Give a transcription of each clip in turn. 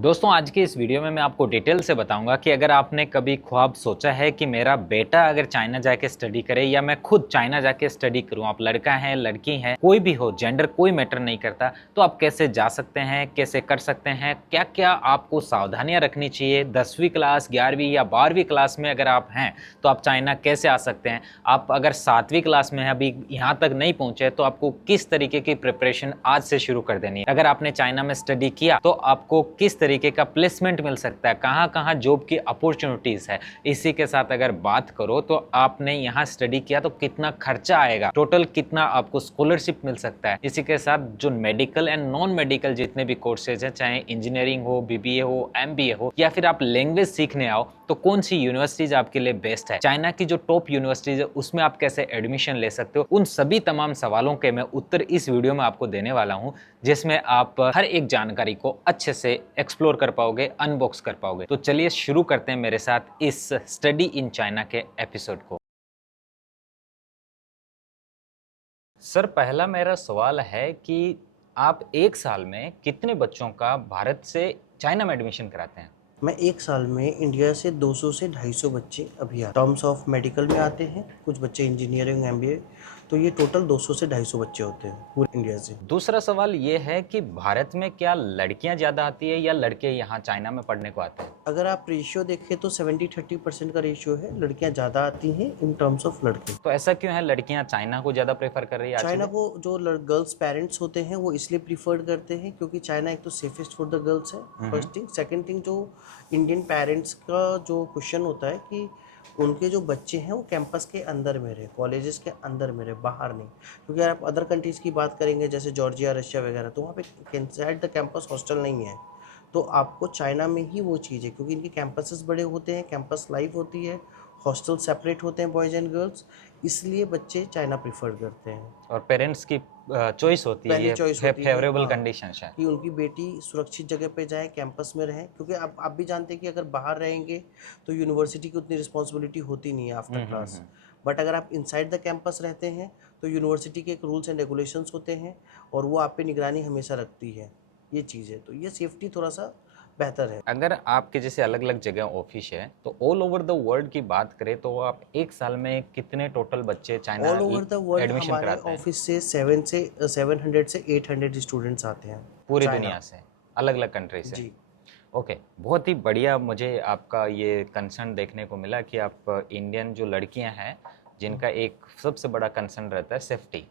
दोस्तों आज की इस वीडियो में मैं आपको डिटेल से बताऊंगा कि अगर आपने कभी ख्वाब सोचा है कि मेरा बेटा अगर चाइना जाके स्टडी करे या मैं खुद चाइना जाके स्टडी करूं, आप लड़का हैं लड़की हैं कोई भी हो, जेंडर कोई मैटर नहीं करता, तो आप कैसे जा सकते हैं, कैसे कर सकते हैं, क्या क्या आपको सावधानियां रखनी चाहिए। 10वीं क्लास 11वीं या 12वीं क्लास में अगर आप हैं तो आप चाइना कैसे आ सकते हैं। आप अगर 7वीं क्लास में हैं, अभी यहाँ तक नहीं पहुंचे, तो आपको किस तरीके की प्रिपरेशन आज से शुरू कर देनी है। अगर आपने चाइना में स्टडी किया तो आपको किस तरीके का प्लेसमेंट मिल सकता है, कहां कहां जॉब की अपॉर्चुनिटीज है। इसी के साथ अगर बात करो तो आपने यहां स्टडी किया तो कितना खर्चा आएगा, टोटल कितना आपको स्कॉलरशिप मिल सकता है। इसी के साथ जो मेडिकल एंड नॉन मेडिकल जितने भी कोर्सेज हैं, चाहे इंजीनियरिंग हो, बीबीए हो, एमबीए हो, या फिर आप लैंग्वेज सीखने आओ, तो कौन सी यूनिवर्सिटीज आपके लिए बेस्ट है, चाइना की जो टॉप यूनिवर्सिटीज है उसमें आप कैसे एडमिशन ले सकते हो, उन सभी तमाम सवालों के मैं उत्तर इस वीडियो में आपको देने वाला हूं, जिसमें आप हर एक जानकारी को अच्छे से एक्सप्लोर कर पाओगे, अनबॉक्स कर पाओगे। तो चलिए शुरू करते हैं मेरे साथ इस स्टडी इन चाइना के एपिसोड को। सर, पहला मेरा सवाल है कि आप एक साल में कितने बच्चों का भारत से चाइना में एडमिशन कराते हैं। मैं एक साल में इंडिया से 200 से 250 बच्चे अभी आते हैं। टर्म्स ऑफ मेडिकल में आते हैं, कुछ बच्चे इंजीनियरिंग एमबीए, तो ये टोटल 200 से 250 बच्चे होते हैं पूरे इंडिया से। दूसरा सवाल ये है कि भारत में क्या लड़कियां ज्यादा आती है या लड़के यहाँ चाइना में पढ़ने को आते हैं। अगर आप रेशियो देखें तो 70-30% का रेशियो है, लड़कियां ज़्यादा आती हैं इन टर्म्स ऑफ लड़के। तो ऐसा क्यों है, लड़कियां चाइना को ज्यादा प्रेफर कर रही है चाइना आजकल। को जो गर्ल्स पेरेंट्स होते हैं वो इसलिए प्रीफर्ड करते हैं क्योंकि चाइना एक तो सेफेस्ट फॉर द गर्ल्स है, फर्स्ट थिंग। सेकंड थिंग, जो इंडियन पेरेंट्स का जो क्वेश्चन होता है कि उनके जो बच्चे हैं वो कैंपस के अंदर में रहे, कॉलेजेस के अंदर में रहे, बाहर नहीं। क्योंकि अगर आप अदर कंट्रीज़ की बात करेंगे जैसे जॉर्जिया, रशिया वगैरह, तो वहाँ पे इनसाइड द कैंपस हॉस्टल नहीं है। तो आपको चाइना में ही वो चीज़ है क्योंकि इनके कैंपसेस बड़े होते हैं, कैंपस लाइफ होती है, हॉस्टल सेपरेट होते हैं बॉयज़ एंड गर्ल्स, इसलिए बच्चे चाइना प्रीफर करते हैं। और पेरेंट्स की चॉइस होती है, पहली चॉइस ये होती है, फेवरेबल हाँ, कंडीशन है। कि उनकी बेटी सुरक्षित जगह पे जाए, कैंपस में रहें, क्योंकि आप भी जानते हैं कि अगर बाहर रहेंगे तो यूनिवर्सिटी की उतनी रिस्पॉन्सिबिलिटी होती नहीं है आफ्टर क्लास। बट अगर आप इनसाइड द कैंपस रहते हैं तो यूनिवर्सिटी के एक रूल्स एंड रेगुलेशंस होते हैं और वो आप पे निगरानी हमेशा रखती है। ये चीज़ है, तो ये सेफ्टी थोड़ा सा बेहतर है। अगर आपके जैसे अलग अलग जगह ऑफिस है तो ऑल ओवर द वर्ल्ड की बात करें तो आप एक साल में कितने टोटल बच्चे China all over the world admission हमारे कराते हैं। ऑफिस से 700 से 800 स्टूडेंट्स आते हैं पूरी चाइना। दुनिया से, अलग अलग कंट्री से। जी। ओके, बहुत ही बढ़िया। मुझे आपका ये कंसर्न देखने को मिला कि आप इंडियन जो लड़कियां हैं जिनका एक सबसे बड़ा कंसर्न रहता है सेफ्टी,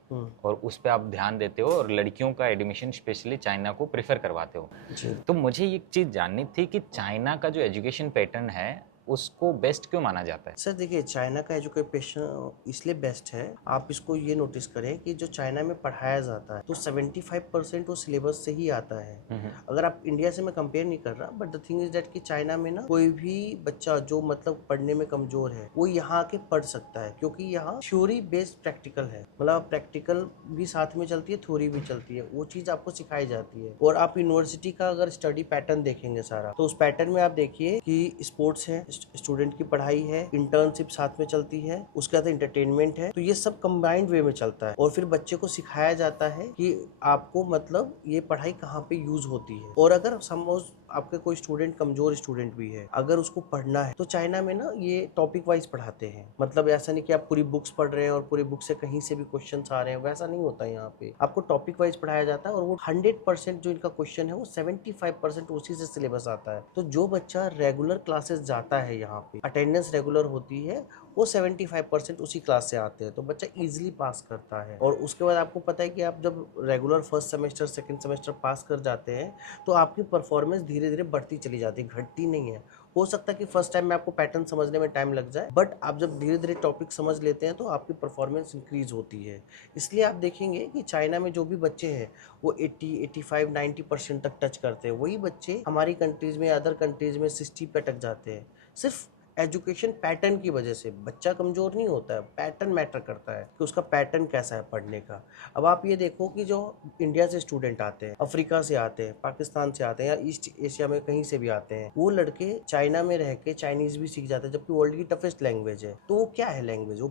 और उस पर आप ध्यान देते हो और लड़कियों का एडमिशन स्पेशली चाइना को प्रेफर करवाते हो। जी। तो मुझे एक चीज़ जाननी थी कि चाइना का जो एजुकेशन पैटर्न है उसको बेस्ट क्यों माना जाता है। सर देखिए, चाइना का एजुकेशन इसलिए बेस्ट है, आप इसको ये नोटिस करें कि जो चाइना में पढ़ाया जाता है तो 75% वो सिलेबस से ही आता है। अगर आप इंडिया से, मैं कंपेयर नहीं कर रहा, but the thing is that कि चाइना में ना कोई भी बच्चा जो मतलब पढ़ने में कमजोर है वो यहाँ आके पढ़ सकता है, क्योंकि यहाँ थ्योरी बेस्ड प्रैक्टिकल है, मतलब प्रैक्टिकल भी साथ में चलती है, थ्योरी भी चलती है, वो चीज़ आपको सिखाई जाती है। और आप यूनिवर्सिटी का अगर स्टडी पैटर्न देखेंगे सारा, तो उस पैटर्न में आप देखिए कि स्पोर्ट्स है, स्टूडेंट की पढ़ाई है, इंटर्नशिप साथ में चलती है, उसके बाद एंटरटेनमेंट है, तो ये सब कंबाइंड वे में चलता है। और फिर बच्चे को सिखाया जाता है कि आपको मतलब ये पढ़ाई कहाँ पे यूज होती है। और अगर सपोज आपके कोई स्टूडेंट कमजोर स्टूडेंट भी है, अगर उसको पढ़ना है तो चाइना में ना ये टॉपिक वाइज पढ़ाते हैं। मतलब ऐसा नहीं कि आप पूरी बुक्स पढ़ रहे हैं और पूरी बुक से कहीं से भी क्वेश्चन आ रहे हैं, वैसा नहीं होता है। यहाँ पे आपको टॉपिक वाइज पढ़ाया जाता है और वो 100% जो इनका क्वेश्चन है वो 75% उसी से सिलेबस आता है। तो जो बच्चा रेगुलर क्लासेस जाता है, यहाँ पे अटेंडेंस रेगुलर होती है, वो 75% उसी क्लास से आते हैं, तो बच्चा इजीली पास करता है। और उसके बाद आपको पता है कि आप जब regular first semester second semester pass कर जाते हैं तो आपकी परफॉर्मेंस धीरे धीरे बढ़ती चली जाती है, घटती नहीं है। हो सकता है कि फर्स्ट टाइम में आपको पैटर्न समझने में टाइम लग जाए, बट आप जब धीरे धीरे टॉपिक समझ लेते हैं तो आपकी परफॉर्मेंस इंक्रीज होती है। इसलिए आप देखेंगे कि चाइना में जो भी बच्चे हैं वो 80, 85, 90% तक टच करते हैं। वही बच्चे हमारी कंट्रीज में, अदर कंट्रीज में 60 पे अटक जाते हैं। सिर्फ एजुकेशन पैटर्न की वजह से बच्चा कमज़ोर नहीं होता है, पैटर्न मैटर करता है कि उसका पैटर्न कैसा है पढ़ने का। अब आप ये देखो कि जो इंडिया से स्टूडेंट आते हैं, अफ्रीका से आते हैं, पाकिस्तान से आते हैं, या ईस्ट एशिया में कहीं से भी आते हैं, वो लड़के चाइना में रह के चाइनीज़ भी सीख जाते हैं, जबकि वर्ल्ड की टफेस्ट लैंग्वेज है। तो वो क्या है लैंग्वेज? वो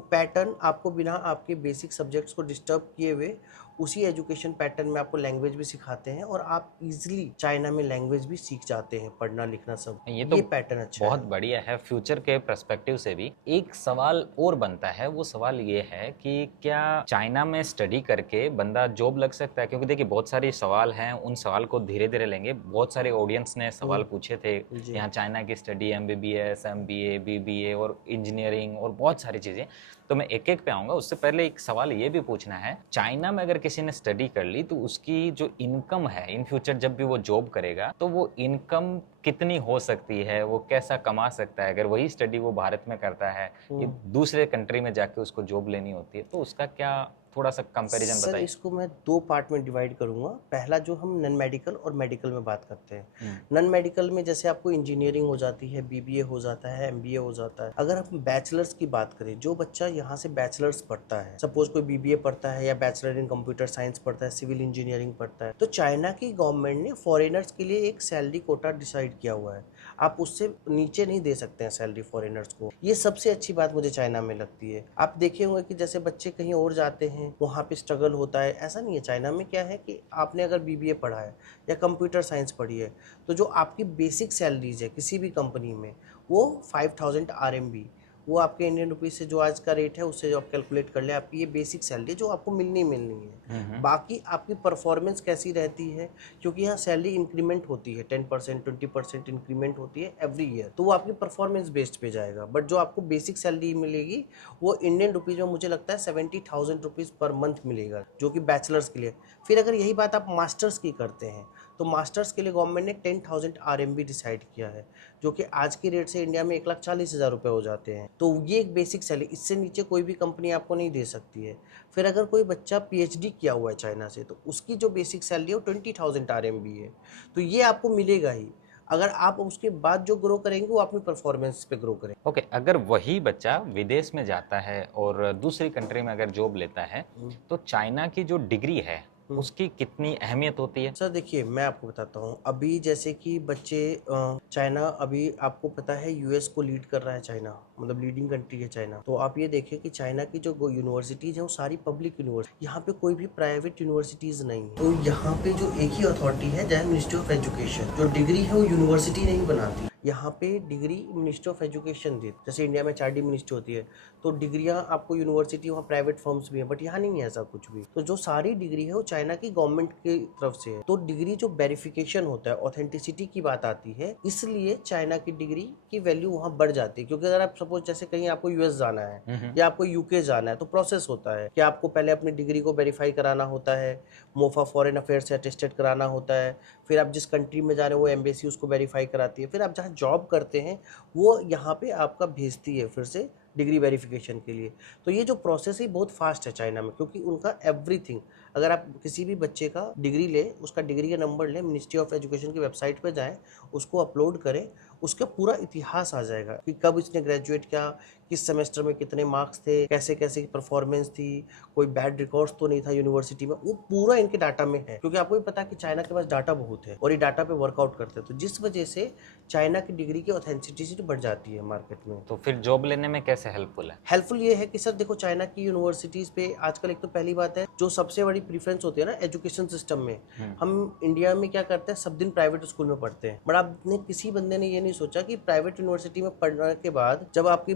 पैटर्न आपको बिना आपके बेसिक सब्जेक्ट्स को डिस्टर्ब किए हुए उसी एजुकेशन पैटर्न में आपको लैंग्वेज भी सिखाते हैं और आप इजीली चाइना में लैंग्वेज भी सीख जाते हैं, पढ़ना लिखना सब। ये तो पैटर्न अच्छा बहुत है। बढ़िया है फ्यूचर के पर्सपेक्टिव से भी। एक सवाल और बनता है, वो सवाल ये है कि क्या चाइना में स्टडी करके बंदा जॉब लग सकता है? क्योंकि देखिए बहुत सारे सवाल हैं, उन सवाल को धीरे धीरे लेंगे। बहुत सारे ऑडियंस ने सवाल पूछे थे जी। यहाँ चाइना की स्टडी, MBBS, MBA, BBA और इंजीनियरिंग और बहुत सारी चीज़ें, तो मैं एक एक पे आऊँगा। उससे पहले एक सवाल ये भी पूछना है, चाइना में अगर किसी ने स्टडी कर ली तो उसकी जो इनकम है इन फ्यूचर जब भी वो जॉब करेगा तो वो इनकम कितनी हो सकती है, वो कैसा कमा सकता है? अगर वही स्टडी वो भारत में करता है, ये दूसरे कंट्री में जाके उसको जॉब लेनी होती है, तो उसका क्या थोड़ा सा कंपैरिजन सर बताइए। इसको मैं दो पार्ट में डिवाइड करूंगा। पहला जो हम नॉन मेडिकल और मेडिकल में बात करते हैं। नॉन मेडिकल में जैसे आपको इंजीनियरिंग हो जाती है, BBA हो जाता है, MBA हो जाता है। अगर हम बैचलर्स की बात करें, जो बच्चा यहाँ से बैचलर्स पढ़ता है, सपोज कोई BBA पढ़ता है या बैचलर इन कंप्यूटर साइंस पढ़ता है, सिविल इंजीनियरिंग पढ़ता है, तो चाइना की गवर्नमेंट ने फॉरेनर्स के लिए एक सैलरी कोटा डिसाइड किया हुआ है। आप उससे नीचे नहीं दे सकते हैं सैलरी फॉरेनर्स को। ये सबसे अच्छी बात मुझे चाइना में लगती है। आप देखे होंगे कि जैसे बच्चे कहीं और जाते हैं, वहाँ पे स्ट्रगल होता है, ऐसा नहीं है। चाइना में क्या है कि आपने अगर BBA पढ़ा है या कंप्यूटर साइंस पढ़ी है, तो जो आपकी बेसिक सैलरीज है किसी भी कंपनी में, वो 5000 RMB, वो आपके इंडियन रुपीज से जो आज का रेट है उससे जो आप कैलकुलेट कर ले, आपकी ये बेसिक सैलरी जो आपको मिलनी मिलनी है। बाकी आपकी परफॉर्मेंस कैसी रहती है, क्योंकि यहाँ सैलरी इंक्रीमेंट होती है, 10% 20% इंक्रीमेंट होती है एवरी ईयर, तो वो आपकी परफॉर्मेंस बेस्ड पे जाएगा। बट जो आपको बेसिक सैलरी मिलेगी वो इंडियन रुपीज में मुझे लगता है 70,000 रुपीज पर मंथ मिलेगा, जो कि बैचलर्स के लिए। फिर अगर यही बात आप मास्टर्स की करते हैं, तो मास्टर्स के लिए गवर्नमेंट ने 10,000 RMB डिसाइड किया है, जो कि आज के रेट से इंडिया में 1,40,000 रुपये हो जाते हैं। तो ये एक बेसिक सैलरी, इससे नीचे कोई भी कंपनी आपको नहीं दे सकती है। फिर अगर कोई बच्चा PhD किया हुआ है चाइना से, तो उसकी जो बेसिक सैलरी है वो 20,000 RMB है। तो ये आपको मिलेगा ही। अगर आप उसके बाद जो ग्रो करेंगे वो अपनी परफॉर्मेंस पे ग्रो करेंगे। ओके, अगर वही बच्चा विदेश में जाता है और दूसरी कंट्री में अगर जॉब लेता है, तो चाइना की जो डिग्री है उसकी कितनी अहमियत होती है? सर देखिए, मैं आपको बताता हूँ। अभी जैसे कि बच्चे चाइना, अभी आपको पता है US को लीड कर रहा है चाइना, मतलब लीडिंग कंट्री है चाइना। तो आप ये देखिए कि चाइना की जो यूनिवर्सिटीज है वो सारी पब्लिक यूनिवर्सिटी, यहाँ पे कोई भी प्राइवेट यूनिवर्सिटीज नहीं है। तो यहाँ पे जो एक ही अथॉरिटी है, जैसे मिनिस्ट्री ऑफ एजुकेशन, जो डिग्री है वो यूनिवर्सिटी नहीं बनाती, यहाँ पे डिग्री मिनिस्ट्री ऑफ एजुकेशन दी। जैसे इंडिया में 4D मिनिस्ट्री होती है, तो डिग्रियां आपको यूनिवर्सिटी, वहाँ प्राइवेट फर्म्स भी हैं, बट यहाँ नहीं है ऐसा कुछ भी। तो जो सारी डिग्री है वो चाइना की गवर्नमेंट की तरफ से है। तो डिग्री जो वेरिफिकेशन होता है, ऑथेंटिसिटी की बात आती है, इसलिए चाइना की डिग्री की वैल्यू वहाँ बढ़ जाती है। क्योंकि अगर आप सपोज जैसे कहीं आपको US जाना है या आपको UK जाना है, तो प्रोसेस होता है कि आपको पहले अपनी डिग्री को वेरीफाई कराना होता है, मोफा फॉरेन अफेयर से अटेस्टेड कराना होता है। फिर आप जिस कंट्री में जा रहे हो वो एम्बेसी उसको वेरीफाई कराती है। फिर आप जहाँ जॉब करते हैं वो यहाँ पे आपका भेजती है फिर से डिग्री वेरिफिकेशन के लिए। तो ये जो प्रोसेस है बहुत फास्ट है चाइना में, क्योंकि उनका एवरीथिंग, अगर आप किसी भी बच्चे का डिग्री ले, उसका डिग्री का नंबर ले, मिनिस्ट्री ऑफ एजुकेशन की वेबसाइट पे जाएं, उसको अपलोड करें, उसका पूरा इतिहास आ जाएगा कि कब इसने ग्रेजुएट किया, किस सेमेस्टर में कितने मार्क्स थे, कैसे कैसे परफॉर्मेंस थी, कोई बैड रिकॉर्ड्स तो नहीं था यूनिवर्सिटी में, वो पूरा इनके डाटा में है। क्योंकि आपको भी पता है कि चाइना के पास डाटा बहुत है और ये डाटा पे वर्कआउट करते हैं, तो जिस वजह से चाइना की डिग्री की ऑथेंटिसिटी बढ़ जाती है मार्केट में। तो फिर जॉब लेने में कैसे हेल्पफुल है? हेल्पफुल ये है कि सर देखो, चाइना की यूनिवर्सिटीज पे आजकल एक तो पहली बात है, जो सबसे बड़ी प्रीफरेंस होती है ना एजुकेशन सिस्टम में, हम इंडिया में क्या करते हैं, सब दिन प्राइवेट स्कूल में पढ़ते हैं। बट आपने किसी बंदे ने ये नहीं सोचा कि प्राइवेट यूनिवर्सिटी में पढ़ने के बाद जब आपकी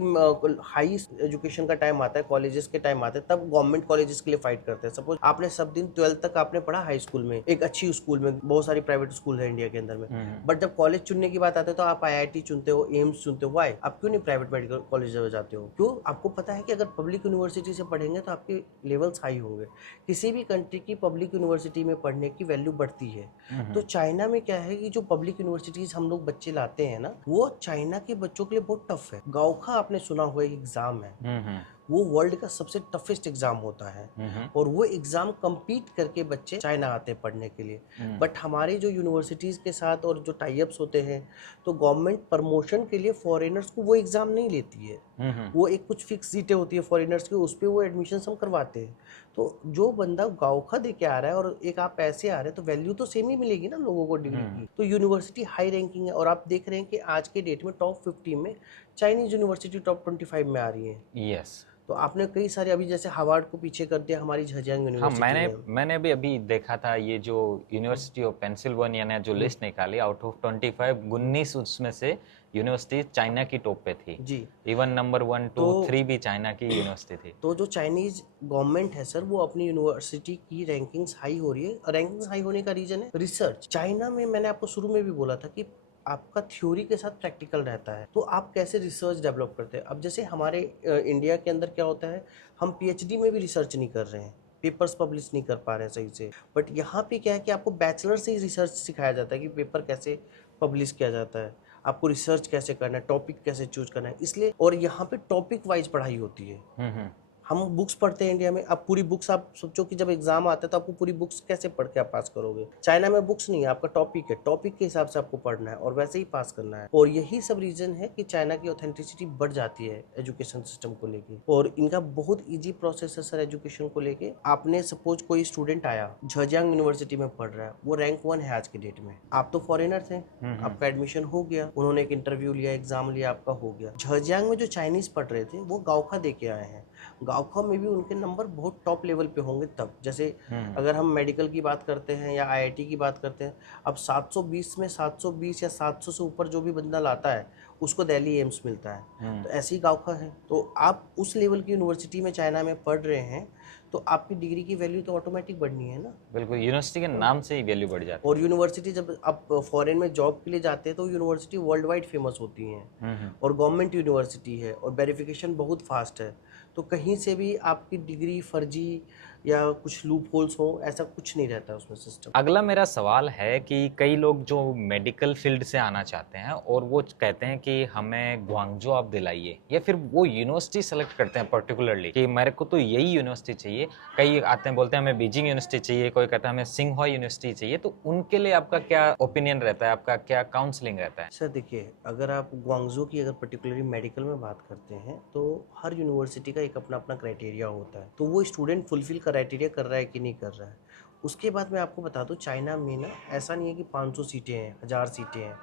हाई एजुकेशन का टाइम आता है, कॉलेजेस के टाइम आते हैं, तब गवर्नमेंट कॉलेजेस के लिए फाइट करते हैं। सपोज आपने सब दिन 12th तक आपने पढ़ा हाई स्कूल में, एक अच्छी स्कूल में, बहुत सारी प्राइवेट स्कूल है इंडिया के अंदर में, बट जब कॉलेज चुनने की बात आती है तो आप IIT चुनते हो, एम्स चुनते हो। वाई? आप क्यों नहीं प्राइवेट मेडिकल कॉलेज जाते हो? क्यों? आपको पता है कि अगर पब्लिक यूनिवर्सिटी से पढ़ेंगे तो आपके लेवल्स हाई होंगे। किसी भी कंट्री की पब्लिक यूनिवर्सिटी में पढ़ने की वैल्यू बढ़ती है। तो चाइना में क्या है कि जो पब्लिक यूनिवर्सिटीज हम लोग बच्चे लाते हैं ना, वो चाइना के बच्चों के लिए बहुत टफ है। गाओखा आपने सुना हुआ एक एग्जाम है, वो वर्ल्ड का सबसे टफेस्ट एग्जाम होता है, और वो एग्जाम कंपीट करके बच्चे चाइना आते हैं पढ़ने के लिए। बट हमारे जो यूनिवर्सिटीज के साथ और जो टाइप्स होते हैं, तो गवर्नमेंट प्रमोशन के लिए फॉरेनर्स को वो एग्जाम नहीं लेती है। वो एक कुछ फिक्स सीटें होती है फॉरेनर्स की, उस पर वो एडमिशन हम करवाते हैं। तो जो बंदा गाओखा दे के आ रहा है और एक आप ऐसे आ रहे हैं, तो वैल्यू तो सेम ही मिलेगी ना लोगों को डिग्री की। तो यूनिवर्सिटी हाई रैंकिंग है, और आप देख रहे हैं कि आज के डेट में टॉप 50 में चाइनीज यूनिवर्सिटी टॉप 25 में आ रही है। यस। तो आपने कई सारे अभी जैसे हार्वर्ड को पीछे कर दिया हमारी झज्जर हाँ, यूनिवर्सिटी ने। मैंने भी अभी देखा था ये जो यूनिवर्सिटी ऑफ पेंसिल्वेनिया ने जो लिस्ट निकाली आउट ऑफ 25 19 उसमें से यूनिवर्सिटी चाइना की टॉप पे थी। जी। इवन नंबर 1 2 तो 3 भी चाइना की यूनिवर्सिटी थी। तो जो चाइनीज गवर्नमेंट है सर, वो अपनी यूनिवर्सिटी की रैंकिंग्स हाई हो रही है। रैंकिंग्स हाई होने का रीजन है रिसर्च। चाइना में मैंने आपको शुरू में भी बोला था कि आपका थ्योरी के साथ प्रैक्टिकल रहता है, तो आप कैसे रिसर्च डेवलप करते हैं। अब जैसे हमारे इंडिया के अंदर क्या होता है, हम पीएचडी में भी रिसर्च नहीं कर रहे हैं, पेपर्स पब्लिश नहीं कर पा रहे हैं सही से। बट यहाँ पे क्या है कि आपको बैचलर से ही रिसर्च सिखाया जाता है कि पेपर कैसे पब्लिश किया जाता है, आपको रिसर्च कैसे करना है, टॉपिक कैसे चूज करना है, इसलिए। और यहाँ पे टॉपिक वाइज पढ़ाई होती है। हम्म। हम बुक्स पढ़ते हैं इंडिया में, अब पूरी बुक्स आप सोचो कि जब एग्जाम आता है तो आपको पूरी बुक्स कैसे पढ़ के आप पास करोगे। चाइना में बुक्स नहीं है, आपका टॉपिक है, टॉपिक के हिसाब से आपको पढ़ना है और वैसे ही पास करना है। और यही सब रीजन है कि चाइना की ऑथेंटिसिटी बढ़ जाती है एजुकेशन सिस्टम को लेके। और इनका बहुत ईजी प्रोसेस है सर एजुकेशन को लेके। आपने सपोज कोई स्टूडेंट आया झज्जियांग यूनिवर्सिटी में पढ़ रहा है, वो रैंक 1 है आज के डेट में। आप तो फॉरेनर थे, आपका एडमिशन हो गया, उन्होंने एक इंटरव्यू लिया, एग्जाम लिया, आपका हो गया। झज्जियांग में जो चाइनीज पढ़ रहे थे वो गाँवखा दे के आए हैं। गाँवखा में भी उनके नंबर बहुत टॉप लेवल पे होंगे तब। जैसे अगर हम मेडिकल की बात करते हैं या आईआईटी की बात करते हैं, अब 720 में 720 या 700 से ऊपर जो भी बंदा लाता है उसको दिल्ली एम्स मिलता है। तो ऐसी गाँवखा है। तो आप उस लेवल की यूनिवर्सिटी में चाइना में पढ़ रहे हैं तो आपकी डिग्री की वैल्यू तो ऑटोमेटिक बढ़नी है ना। बिल्कुल, यूनिवर्सिटी के नाम से ही वैल्यू बढ़ जाती और यूनिवर्सिटी जब आप फॉरेन में जॉब के लिए जाते हैं तो यूनिवर्सिटी वर्ल्ड वाइड फेमस होती हैं। है। और गवर्नमेंट यूनिवर्सिटी है और वेरिफिकेशन बहुत फास्ट है। तो कहीं से भी आपकी डिग्री फर्जी या कुछ लूप होल्स हो, ऐसा कुछ नहीं रहता उसमें सिस्टम। अगला मेरा सवाल है कि कई लोग जो मेडिकल फील्ड से आना चाहते हैं और वो कहते हैं कि हमें ग्वांगजो आप दिलाइए, या फिर वो यूनिवर्सिटी सेलेक्ट करते हैं पर्टिकुलरली कि मेरे को तो यही यूनिवर्सिटी चाहिए। कई आते हैं बोलते हैं हमें बीजिंग यूनिवर्सिटी चाहिए, कोई कहता है हमें सिंघुआ यूनिवर्सिटी चाहिए। तो उनके लिए आपका क्या ओपिनियन रहता है, आपका क्या काउंसलिंग रहता है? सर देखिए, अगर आप ग्वांगजो की अगर पर्टिकुलरली मेडिकल में बात करते हैं तो हर यूनिवर्सिटी का एक अपना अपना क्राइटेरिया होता है। तो वो स्टूडेंट फुलफिल क्राइटेरिया कर रहा है कि नहीं कर रहा है। उसके बाद मैं आपको बता दूं, चाइना में ना ऐसा नहीं है कि 500 सीटें हैं, 1000 सीटें हैं।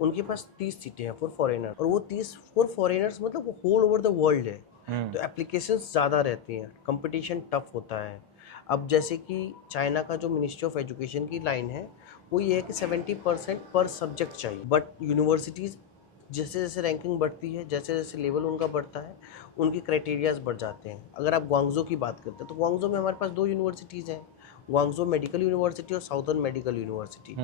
उनके पास 30 सीटें हैं फॉर फॉरेनर। और वो 30 फॉर फॉरेनर्स मतलब वो होल ओवर द वर्ल्ड है। तो एप्लीकेशंस ज़्यादा रहती हैं, कंपटीशन टफ होता है। अब जैसे कि चाइना का जो मिनिस्ट्री ऑफ एजुकेशन की लाइन है वो ये है कि 70% पर सब्जेक्ट चाहिए। बट यूनिवर्सिटीज़ जैसे जैसे रैंकिंग बढ़ती है, जैसे जैसे लेवल उनका बढ़ता है, उनके क्राइटेरियाज बढ़ जाते हैं। अगर आप ग्वांगजो की बात करते हैं तो ग्वांगजो में हमारे पास 2 यूनिवर्सिटीज़ हैं, ग्वांगजो मेडिकल यूनिवर्सिटी और साउदर्न मेडिकल यूनिवर्सिटी।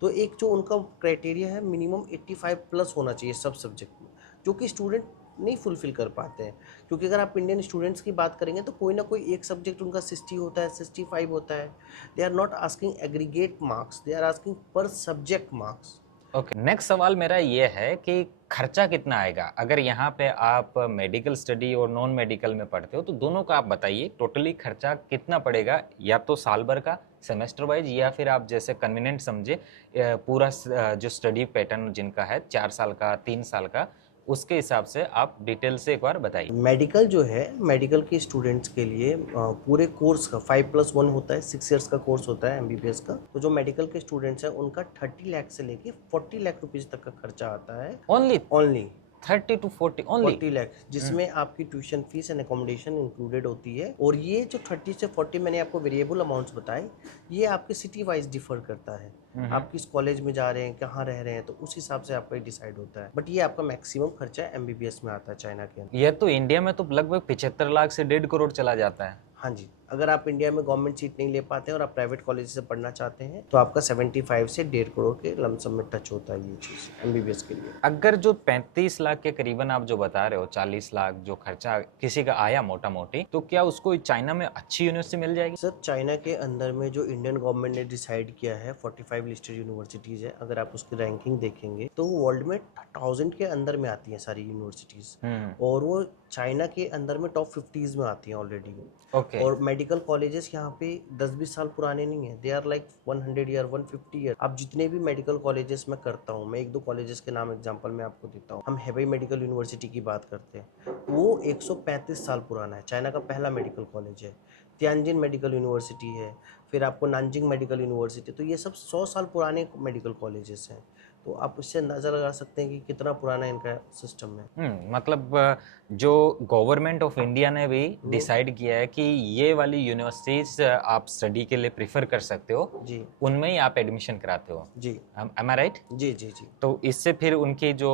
तो एक जो उनका क्राइटेरिया है मिनिमम 85 प्लस होना चाहिए सब सब्जेक्ट में, जो कि स्टूडेंट नहीं फुलफिल कर पाते हैं। क्योंकि अगर आप इंडियन स्टूडेंट्स की बात करेंगे तो कोई ना कोई एक सब्जेक्ट उनका 60 होता है, 65 होता है। They are not asking aggregate marks, they are asking per subject marks. Okay, next सवाल मेरा ये है कि खर्चा कितना आएगा अगर यहाँ पे आप मेडिकल स्टडी और नॉन मेडिकल में पढ़ते हो, तो दोनों का आप बताइए टोटली खर्चा कितना पड़ेगा, या तो साल भर का सेमेस्टर वाइज, या फिर आप जैसे कन्वीनियंट समझे पूरा जो स्टडी पैटर्न जिनका है 4 साल का 3 साल का, उसके हिसाब से आप डिटेल से एक बार बताइए। मेडिकल जो है, मेडिकल के स्टूडेंट्स के लिए पूरे कोर्स का 5+1 होता है, 6 ईयर्स का कोर्स होता है एमबीबीएस का। तो जो मेडिकल के स्टूडेंट्स हैं उनका 30 लाख से लेके 40 लाख रुपीज तक का खर्चा आता है। Only only 30 to 40 only? 40 lakh, जिसमें आपकी tuition fees and accommodation included होती है। और ये जो 30 से 40 मैंने आपको वेरिएबल अमाउंट्स बताए, ये आपके सिटी वाइज डिफर करता है। आप किस कॉलेज में जा रहे हैं, कहाँ रह रहे हैं, तो उस हिसाब से आपका डिसाइड होता है। बट ये आपका मैक्सिमम खर्चा एमबीबीएस में आता है चाइना के अंदर। ये तो इंडिया में तो लगभग 75 लाख से 1.5 करोड़ चला जाता है। हाँ जी, अगर आप इंडिया में गवर्नमेंट सीट नहीं ले पाते हैं और आप प्राइवेट कॉलेज से पढ़ना चाहते हैं तो आपका 75 से 1.5 करोड़ के लमसम में टच होता है ये चीज़ एमबीबीएस के लिए। अगर जो 35 लाख के करीबन आप जो बता रहे हो, 40 लाख जो खर्चा किसी का आया मोटा मोटी, तो क्या उसको चाइना में अच्छी यूनिवर्सिटी मिल जाएगी? सर चाइना के अंदर में जो इंडियन गवर्नमेंट ने डिसाइड किया है 45 लिस्टेड यूनिवर्सिटीज़ है। अगर आप उसकी रैंकिंग देखेंगे तो वर्ल्ड में 1000 के अंदर में आती हैं सारी यूनिवर्सिटीज़। और वो चाइना के अंदर में टॉप 50s में आती हैं ऑलरेडी। ओके। और मेडिकल कॉलेजेस यहाँ पे 10-20 साल पुराने नहीं है, they are like 100 year 150 year. अब जितने भी मेडिकल कॉलेजेस मैं करता हूँ, मैं 1-2 कॉलेजेस के नाम एग्जांपल मैं आपको देता हूँ। हम हेबई मेडिकल यूनिवर्सिटी की बात करते हैं, वो 135 साल पुराना है, चाइना का पहला मेडिकल कॉलेज है। तियानजिन मेडिकल यूनिवर्सिटी है, फिर आपको नानजिंग मेडिकल यूनिवर्सिटी। तो ये सब 100 साल पुराने मेडिकल कॉलेजेस हैं। तो आप इससे अंदाज़ा लगा सकते हैं कि कितना पुराना इनका सिस्टम है। मतलब जो गवर्नमेंट ऑफ इंडिया ने भी डिसाइड किया है कि ये वाली यूनिवर्सिटीज आप स्टडी के लिए प्रिफर कर सकते हो, जी उनमें ही आप एडमिशन कराते हो। जी एम आई राइट? जी जी जी। तो इससे फिर उनकी जो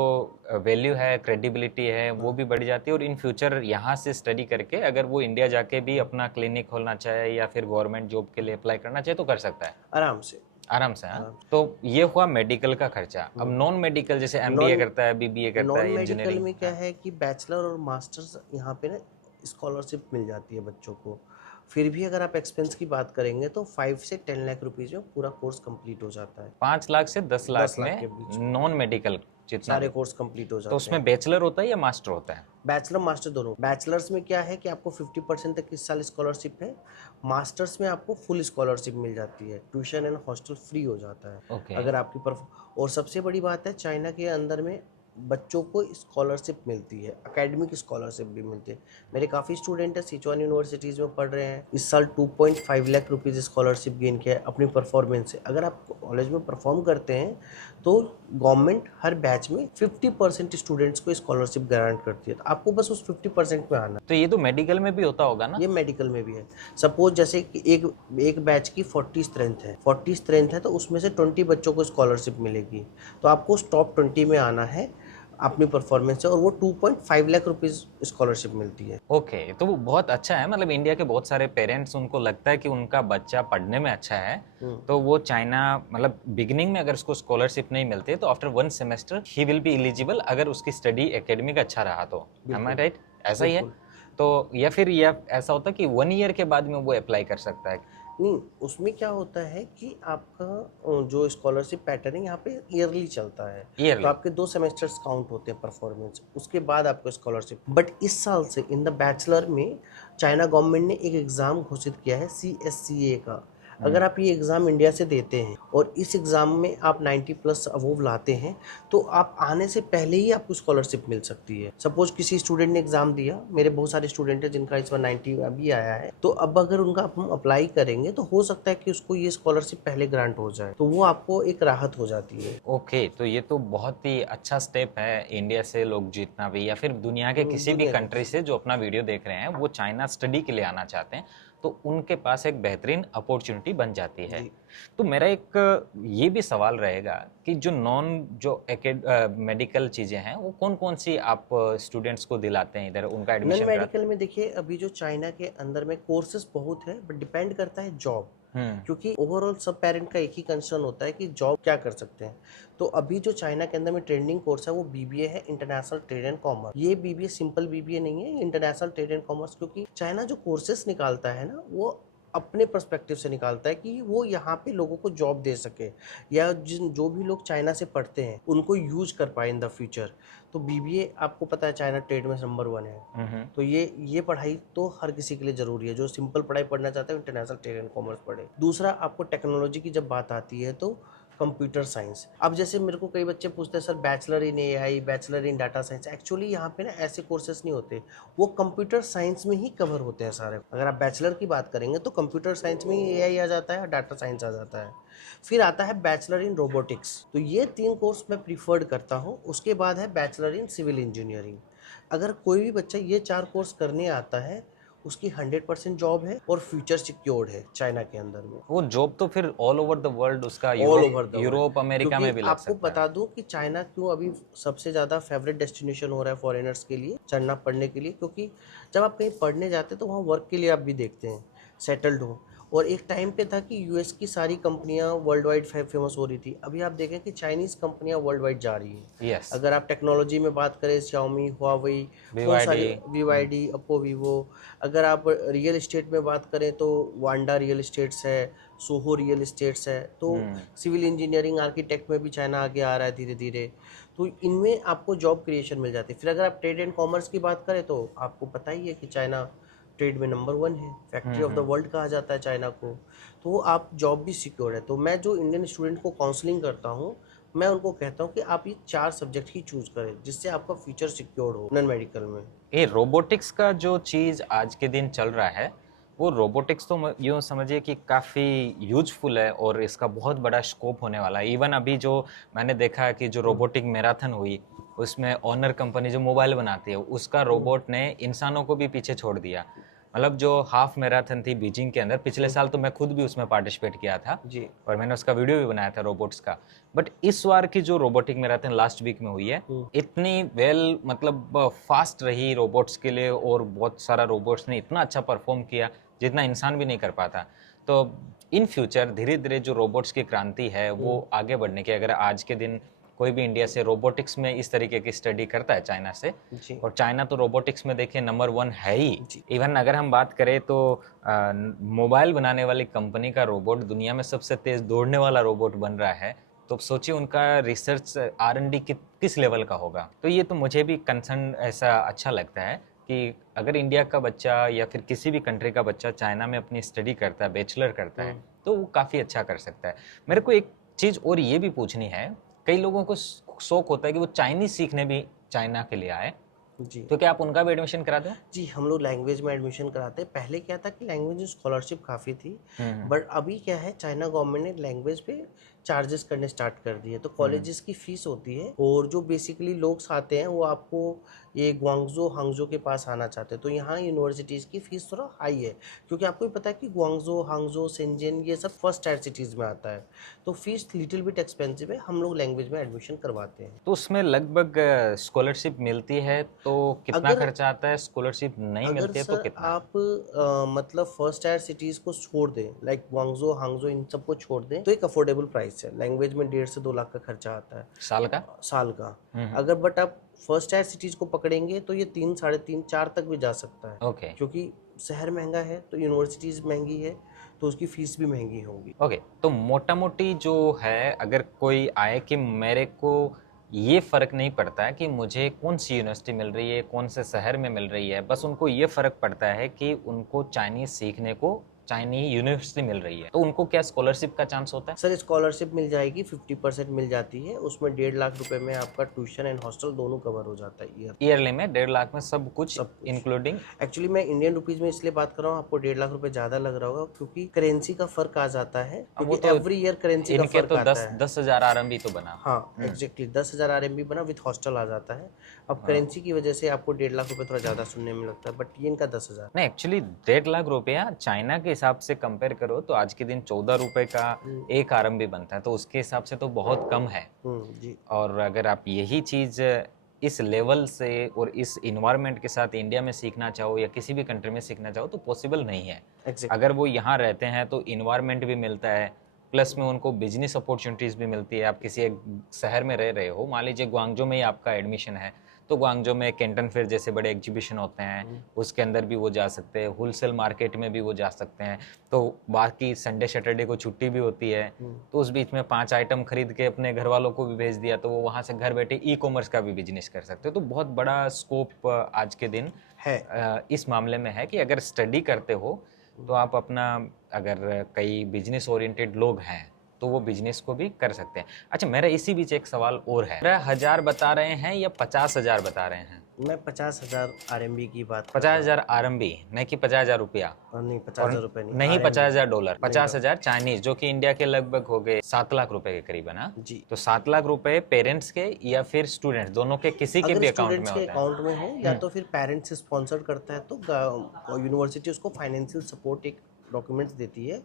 वैल्यू है, क्रेडिबिलिटी है, वो भी बढ़ जाती है, और इन फ्यूचर यहाँ से स्टडी करके अगर वो इंडिया जाके भी अपना क्लिनिक खोलना चाहे या फिर गवर्नमेंट जॉब के लिए अप्लाई करना चाहे तो कर सकता है आराम से। आराम से। हाँ, आराम तो ये हुआ मेडिकल का खर्चा। अब नॉन मेडिकल जैसे एमबीए नॉन करता है, बीबीए करता नॉन है, मेडिकल में इंजीनियरिंग। क्या है कि बैचलर और मास्टर्स यहाँ पे ना स्कॉलरशिप मिल जाती है बच्चों को। फिर भी अगर आप एक्सपेंस की बात करेंगे तो 5 से 10 लाख रुपीज़ में पूरा कोर्स कंप्लीट हो जाता है। 5 लाख से 10 लाख 10 लाख के में बीच में नॉन मेडिकल जितना सारे भी। कोर्स कंप्लीट हो तो जाते उसमें हैं। बैचलर होता है या मास्टर होता है? बैचलर मास्टर दोनों। बैचलर्स में क्या है कि आपको 50% तक इस साल स्कॉलरशिप है। मास्टर्स में आपको फुल स्कॉलरशिप मिल जाती है, ट्यूशन एंड हॉस्टल फ्री हो जाता है। ओके। अगर आपकी और सबसे बड़ी बात है, चाइना के अंदर में बच्चों को स्कॉलरशिप मिलती है, एकेडमिक स्कॉलरशिप भी मिलती है। मेरे काफ़ी स्टूडेंट है सिचुआन यूनिवर्सिटीज़ में पढ़ रहे हैं, इस साल 2.5 लाख रुपीज़ स्कॉलरशिप गेन किया है अपनी परफॉर्मेंस से। अगर आप कॉलेज में परफॉर्म करते हैं तो गवर्नमेंट हर बैच में 50% स्टूडेंट्स को स्कॉलरशिप ग्रांट करती है, तो आपको बस उस 50% में आना। तो ये तो मेडिकल में भी होता होगा ना? ये मेडिकल में भी है। सपोज जैसे कि एक बैच की 40 स्ट्रेंथ है, 40 स्ट्रेंथ है तो उसमें से 20 बच्चों को स्कॉलरशिप मिलेगी, तो आपको उस टॉप 20 में आना है अपनी परफॉर्मेंस से, और वो 2.5 लाख रुपीज़ स्कॉलरशिप मिलती है। ओके, तो वो बहुत अच्छा है। मतलब इंडिया के बहुत सारे पेरेंट्स, उनको लगता है कि उनका बच्चा पढ़ने में अच्छा है, तो वो चाइना, मतलब बिगिनिंग में अगर उसको स्कॉलरशिप नहीं मिलती तो after 1 semester he will be eligible, अगर उसकी स्टडी एकेडमिक अच्छा रहा तो। एम आई राइट? ऐसा ही है? बिल्कुल। तो या फिर यह ऐसा होता है कि 1 ईयर के बाद में वो अप्लाई कर सकता है? नहीं, उसमें क्या होता है कि आपका जो स्कॉलरशिप पैटर्न है यहाँ पे ईयरली चलता है। ईयरली? तो आपके 2 सेमेस्टर्स काउंट होते हैं परफॉर्मेंस, उसके बाद आपको स्कॉलरशिप। बट इस साल से इन द बैचलर में चाइना गवर्नमेंट ने एक एग्ज़ाम घोषित किया है CSCA का। अगर आप ये एग्ज़ाम इंडिया से देते हैं और इस एग्ज़ाम में आप 90+ अबोव लाते हैं तो आप आने से पहले ही आपको स्कॉलरशिप मिल सकती है। सपोज किसी स्टूडेंट ने एग्ज़ाम दिया, मेरे बहुत सारे स्टूडेंट हैं जिनका इस बार 90 अभी आया है, तो अब अगर उनका हम अप्लाई करेंगे तो हो सकता है कि उसको ये स्कॉलरशिप पहले ग्रांट हो जाए, तो वो आपको एक राहत हो जाती है। ओके, तो ये तो बहुत ही अच्छा स्टेप है। इंडिया से लोग जितना भी या फिर दुनिया के किसी भी दुनिया के कंट्री से जो अपना वीडियो देख रहे हैं वो चाइना स्टडी के लिए आना चाहते हैं, तो उनके पास एक बेहतरीन अपॉर्चुनिटी बन जाती है। जी। तो मेरा एक ये भी सवाल रहेगा कि जो मेडिकल चीज़ें हैं वो कौन कौन सी आप स्टूडेंट्स को दिलाते हैं इधर, उनका नॉन एडमिशन करा? मेडिकल में देखिए, अभी जो चाइना के अंदर में कोर्सेज बहुत है, बट डिपेंड करता है जॉब। क्योंकि ओवरऑल सब पेरेंट का एक ही कंसर्न होता है कि जॉब क्या कर सकते हैं। तो अभी जो चाइना के अंदर में ट्रेंडिंग कोर्स है वो बीबीए है, इंटरनेशनल ट्रेड एंड कॉमर्स। ये बीबीए सिंपल बीबीए नहीं है, इंटरनेशनल ट्रेड एंड कॉमर्स, क्योंकि चाइना जो कोर्सेज निकालता है ना वो अपने पर्सपेक्टिव से निकालता है कि वो यहाँ पे लोगों को जॉब दे सके, या जो भी लोग चाइना से पढ़ते हैं उनको यूज कर पाए इन द फ्यूचर। तो बीबीए आपको पता है चाइना ट्रेड में नंबर 1 है, तो ये पढ़ाई तो हर किसी के लिए ज़रूरी है। जो सिंपल पढ़ाई पढ़ना चाहता है इंटरनेशनल ट्रेड एंड कॉमर्स पढ़े। दूसरा, आपको टेक्नोलॉजी की जब बात आती है तो कंप्यूटर साइंस। अब जैसे मेरे को कई बच्चे पूछते हैं sir bachelor in AI, bachelor in data science. Actually यहाँ पे ना ऐसे कोर्सेज नहीं होते, वो कंप्यूटर साइंस में ही कवर होते हैं सारे। अगर आप बैचलर की बात करेंगे तो कंप्यूटर साइंस में ही एआई आ जाता है और डाटा साइंस आ जाता है। फिर आता है बैचलर इन रोबोटिक्स। तो ये 3 कोर्स मैं प्रीफर्ड करता हूँ। उसके बाद है बैचलर इन सिविल इंजीनियरिंग। अगर कोई भी बच्चा ये 4 कोर्स करने आता है, उसकी 100% जॉब है और फ्यूचर सिक्योर्ड है चाइना के अंदर में। वो जॉब तो फिर ऑल ओवर द वर्ल्ड, उसका all over the world. Europe America में भी लग आपको सकता है। बता दूं कि चाइना क्यों अभी सबसे ज़्यादा फेवरेट डेस्टिनेशन हो रहा है फॉरेनर्स के लिए, चाइना पढ़ने के लिए, क्योंकि जब आप कहीं पढ़ने जाते हैं तो वहाँ वर्क के लिए आप भी देखते हैं सेटल्ड हो। और एक टाइम पे था कि यूएस की सारी कंपनियां वर्ल्ड वाइड फेमस हो रही थी, अभी आप देखें कि चाइनीज़ कंपनियां वर्ल्ड वाइड जा रही हैं। यस। अगर आप टेक्नोलॉजी में बात करें, Xiaomi, Huawei, बहुत सारी, BYD, Oppo, Vivo। अगर आप रियल इस्टेट में बात करें तो वांडा रियल इस्टेट्स है, सोहो रियल इस्टेट्स है। तो सिविल इंजीनियरिंग आर्किटेक्ट में भी चाइना आगे आ रहा है धीरे धीरे, तो इनमें आपको जॉब क्रिएशन मिल जाती है। फिर अगर आप ट्रेड एंड कॉमर्स की बात करें तो आपको पता ही है कि चाइना ट्रेड में नंबर 1 है, फैक्ट्री ऑफ द वर्ल्ड कहा जाता है चाइना को। तो आप जॉब भी सिक्योर है। तो मैं जो इंडियन स्टूडेंट को काउंसलिंग करता हूँ, मैं उनको कहता हूँ कि आप ये 4 सब्जेक्ट ही चूज करें जिससे आपका फ्यूचर सिक्योर हो नॉन मेडिकल में। ये रोबोटिक्स का जो चीज़ आज के दिन चल रहा है, वो रोबोटिक्स तो यूँ समझिए कि काफ़ी यूजफुल है और इसका बहुत बड़ा स्कोप होने वाला है। इवन अभी जो मैंने देखा है कि जो रोबोटिक मैराथन हुई, उसमें ऑनर कंपनी जो मोबाइल बनाती है, उसका रोबोट ने इंसानों को भी पीछे छोड़ दिया। मतलब जो हाफ मैराथन थी बीजिंग के अंदर, पिछले साल तो मैं खुद भी उसमें पार्टिसिपेट किया था जी। और मैंने उसका वीडियो भी बनाया था रोबोट्स का। बट इस बार की जो रोबोटिक मैराथन लास्ट वीक में हुई है, इतनी वेल मतलब फास्ट रही रोबोट्स के लिए और बहुत सारा रोबोट्स ने इतना अच्छा परफॉर्म किया जितना इंसान भी नहीं कर पाता। तो इन फ्यूचर धीरे धीरे जो रोबोट्स की क्रांति है वो आगे बढ़ने की, अगर आज के दिन कोई भी इंडिया से रोबोटिक्स में इस तरीके की स्टडी करता है चाइना से, जी। और चाइना तो रोबोटिक्स में देखिए नंबर 1 है ही। जी। इवन अगर हम बात करें तो मोबाइल बनाने वाली कंपनी का रोबोट दुनिया में सबसे तेज दौड़ने वाला रोबोट बन रहा है, तो सोचिए उनका रिसर्च R&D किस लेवल का होगा। तो ये तो मुझे भी कंसर्न ऐसा अच्छा लगता है कि अगर इंडिया का बच्चा या फिर किसी भी कंट्री का बच्चा चाइना में अपनी स्टडी करता है, बैचलर करता है, तो वो काफ़ी अच्छा कर सकता है। मेरे को एक चीज़ और ये भी पूछनी है, कई लोगों को शौक होता है कि वो चाइनीज सीखने भी चाइना के लिए आए, जी। तो क्या आप उनका भी एडमिशन करा दो? जी, हम लोग लैंग्वेज में एडमिशन कराते हैं। पहले क्या था कि लैंग्वेज में स्कॉलरशिप काफ़ी थी, बट अभी क्या है, चाइना गवर्नमेंट ने लैंग्वेज पे चार्जेस करने स्टार्ट कर दिए। तो कॉलेजेस की फ़ीस होती है, और जो बेसिकली लोग आते हैं वो आपको ये ग्वांगझो, हांगझो के पास आना चाहते हैं। तो यहाँ यूनिवर्सिटीज़ की फ़ीस थोड़ा हाई है, क्योंकि आपको भी पता है कि ग्वांगझो, हांगझो, शेंजन ये सब फर्स्ट टायर सिटीज़ में आता है, तो फ़ीस लिटिल बिट एक्सपेंसिव है। हम लोग लैंग्वेज में एडमिशन करवाते हैं। तो उसमें लगभग स्कॉलरशिप मिलती है तो कितना अगर खर्चा आता है? स्कॉलरशिप नहीं अगर मिलती है तो सर कितना? आप मतलब फर्स्ट टायर सिटीज़ को छोड़ दें, लाइक ग्वांगझो, हांगझो, इन सबको छोड़ दें, तो एक अफोर्डेबल प्राइस है। लैंग्वेज में 1.5 से 2 लाख का खर्चा आता है साल का? साल का। अगर बट आप फर्स्ट टायर सिटीज़ को पकड़ेंगे तो ये 3, साढ़े 3, 4 तक भी जा सकता है, ओके क्योंकि शहर महंगा है तो यूनिवर्सिटीज़ महंगी है, तो उसकी फ़ीस भी महंगी होगी। ओके, तो मोटा मोटी जो है, अगर कोई आए कि मेरे को ये फ़र्क नहीं पड़ता है कि मुझे कौन सी यूनिवर्सिटी मिल रही है, कौन से शहर में मिल रही है, बस उनको ये फ़र्क पड़ता है कि उनको चाइनीज़ सीखने को चाइनीज़ यूनिवर्सिटी मिल रही है, तो उनको क्या स्कॉलरशिप का चांस होता है? सर स्कॉलरशिप मिल जाएगी, 50% मिल जाती है। उसमें 1.5 लाख रुपए में आपका ट्यूशन एंड हॉस्टल दोनों कवर हो जाता है ईयर। ईयरली में 1.5 लाख में सब कुछ सब कुछ। इंक्लूडिंग? एक्चुअली मैं इंडियन रुपीज में इसलिए बात कर रहा हूँ, आपको 1.5 लाख रुपए ज़्यादा लग रहा होगा, क्योंकि करेंसी का फर्क आ जाता है, अब वो क्योंकि तो एवरी ईयर करेंसी का इनके फर्क तो आता 10 है। 10,000 RMB तो बना। हाँ एग्जैक्टली 10,000 RMB बना विथ हॉस्टल आ जाता है। अब करेंसी की वजह से आपको 1.5 लाख रुपए थोड़ा ज़्यादा सुनने में लगता है, बट ये इनका 10,000। नहीं, एक्चुअली 1.5 लाख रुपया चाइना के हिसाब से कंपेयर करो तो आज के दिन 14 रुपए का 1 RMB बनता है, तो उसके हिसाब से तो बहुत कम है। जी। और अगर आप यही चीज़ इस लेवल से और इस इन्वायरमेंट के साथ इंडिया में सीखना चाहो या किसी भी कंट्री में सीखना चाहो तो पॉसिबल नहीं है। एग्जैक्टली। अगर वो यहाँ रहते हैं तो इन्वायरमेंट भी मिलता है, प्लस में उनको बिजनेस अपॉर्चुनिटीज़ भी मिलती है। आप किसी एक शहर में रह रहे हो, मान लीजिए ग्वांगझो में ही आपका एडमिशन है, तो ग्वांगझो में कैंटन फेयर जैसे बड़े एग्जीबिशन होते हैं, उसके अंदर भी वो जा सकते हैं, होलसेल मार्केट में भी वो जा सकते हैं। तो बाकी संडे सैटरडे को छुट्टी भी होती है, तो उस बीच में 5 आइटम खरीद के अपने घर वालों को भी भेज दिया, तो वो वहाँ से घर बैठे ई-कॉमर्स का भी बिजनेस कर सकते हो। तो बहुत बड़ा स्कोप आज के दिन है। इस मामले में है कि अगर स्टडी करते हो तो आप अपना, अगर कई बिजनेस ओरिएंटेड लोग हैं तो वो बिजनेस को भी कर सकते हैं। अच्छा, मेरा इसी बीच एक सवाल और है, 15,000 बता रहे हैं या 50,000 बता रहे हैं? मैं 50,000 RMB की बात कर 50,000 RMB, नहीं कि 50,000 रुपया? नहीं, 50,000 रुपए नहीं, RMB। 50,000 डॉलर, 50,000 चाइनीज, जो कि इंडिया के लगभग हो गए 7 लाख रुपए के करीब है ना? जी। तो 7 लाख रुपए पेरेंट्स के या फिर स्टूडेंट्स दोनों के, किसी के अगर भी अकाउंट स्टूडेंट्स में के होता है? अकाउंट में है, या तो फिर पेरेंट्स स्पॉन्सर करता है, तो यूनिवर्सिटी उसको फाइनेंशियल सपोर्ट एक डॉक्यूमेंट्स देती है,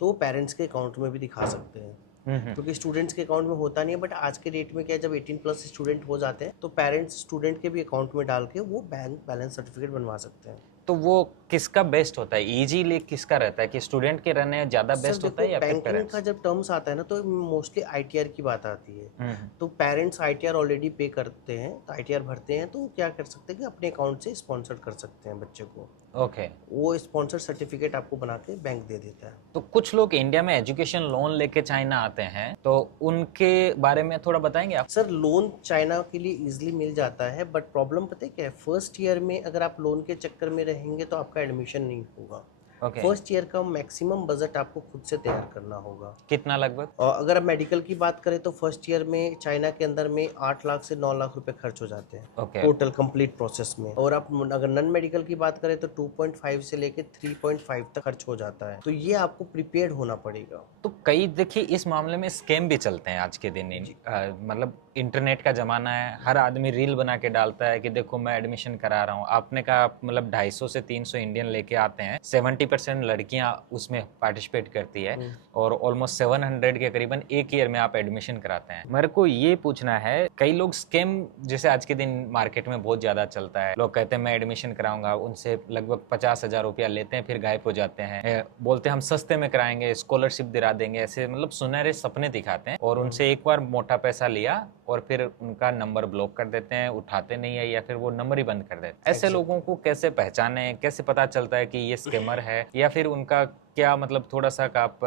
तो वो पेरेंट्स के अकाउंट में भी दिखा सकते हैं, क्योंकि स्टूडेंट्स के अकाउंट में होता नहीं है। बट आज के डेट में क्या है, जब 18+ स्टूडेंट हो जाते हैं तो पेरेंट्स स्टूडेंट के भी अकाउंट में डाल के वो बैंक बैलेंस सर्टिफिकेट बनवा सकते हैं। तो वो किसका बेस्ट होता है, इजीली किसका रहता है कि स्टूडेंट के रहने ज़्यादा सर बेस्ट होता है देखो, या फिर बैंकिंग पेरेंट्स? का जब टर्म्स आता है ना, तो मोस्टली ITR की बात आती है। तो पेरेंट्स ITR ऑलरेडी पे करते हैं, तो ITR भरते हैं, तो वो क्या कर सकते हैं कि अपने अकाउंट से स्पॉन्सर कर सकते हैं बच्चे को। ओके। वो स्पॉन्सर सर्टिफिकेट आपको बना के बैंक दे देता है। तो कुछ लोग इंडिया में एजुकेशन लोन लेके चाइना आते हैं, तो उनके बारे में थोड़ा बताएंगे आप? सर लोन चाइना के लिए इजीली मिल जाता है, बट प्रॉब्लम पता है क्या है, फर्स्ट ईयर में अगर आप लोन के चक्कर में रहेंगे तो आपका एडमिशन नहीं होगा। ओके। फर्स्ट ईयर का मैक्सिमम बजट आपको खुद से तैयार करना होगा। कितना लगभग? और अगर आप मेडिकल की बात करें तो फर्स्ट ईयर में चाइना के अंदर में 8 लाख से 9 लाख रुपए खर्च हो जाते हैं ओके। टोटल कंप्लीट प्रोसेस में। और आप अगर नॉन मेडिकल की बात करें तो 2.5 से लेके 3.5 तक खर्च हो जाता है। तो ये आपको प्रिपेयर्ड होना पड़ेगा। तो कई देखिए इस मामले में स्कैम भी चलते हैं आज के दिन। मतलब इंटरनेट का ज़माना है, हर आदमी रील बना के डालता है कि देखो मैं एडमिशन करा रहा हूँ। आपने कहा मतलब 250 से 300 इंडियन लेके आते हैं, 70% लड़कियां उसमें पार्टिसिपेट करती है और ऑलमोस्ट 700 के करीबन एक ईयर में आप एडमिशन कराते हैं। मेरे को ये पूछना है, कई लोग स्कैम जैसे आज के दिन मार्केट में बहुत ज़्यादा चलता है, लोग कहते हैं मैं एडमिशन कराऊंगा, उनसे लगभग 50,000 रुपया लेते हैं, फिर गायब हो जाते हैं, बोलते हैं हम सस्ते में कराएंगे, स्कॉलरशिप दिला देंगे, ऐसे मतलब सुनहरे सपने दिखाते हैं और उनसे एक बार मोटा पैसा लिया और फिर उनका नंबर ब्लॉक कर देते हैं, उठाते नहीं है या फिर वो नंबर ही बंद कर देते हैं। ऐसे लोगों को कैसे पहचाने, कैसे पता चलता है कि ये स्कैमर है या फिर उनका क्या मतलब, थोड़ा सा आप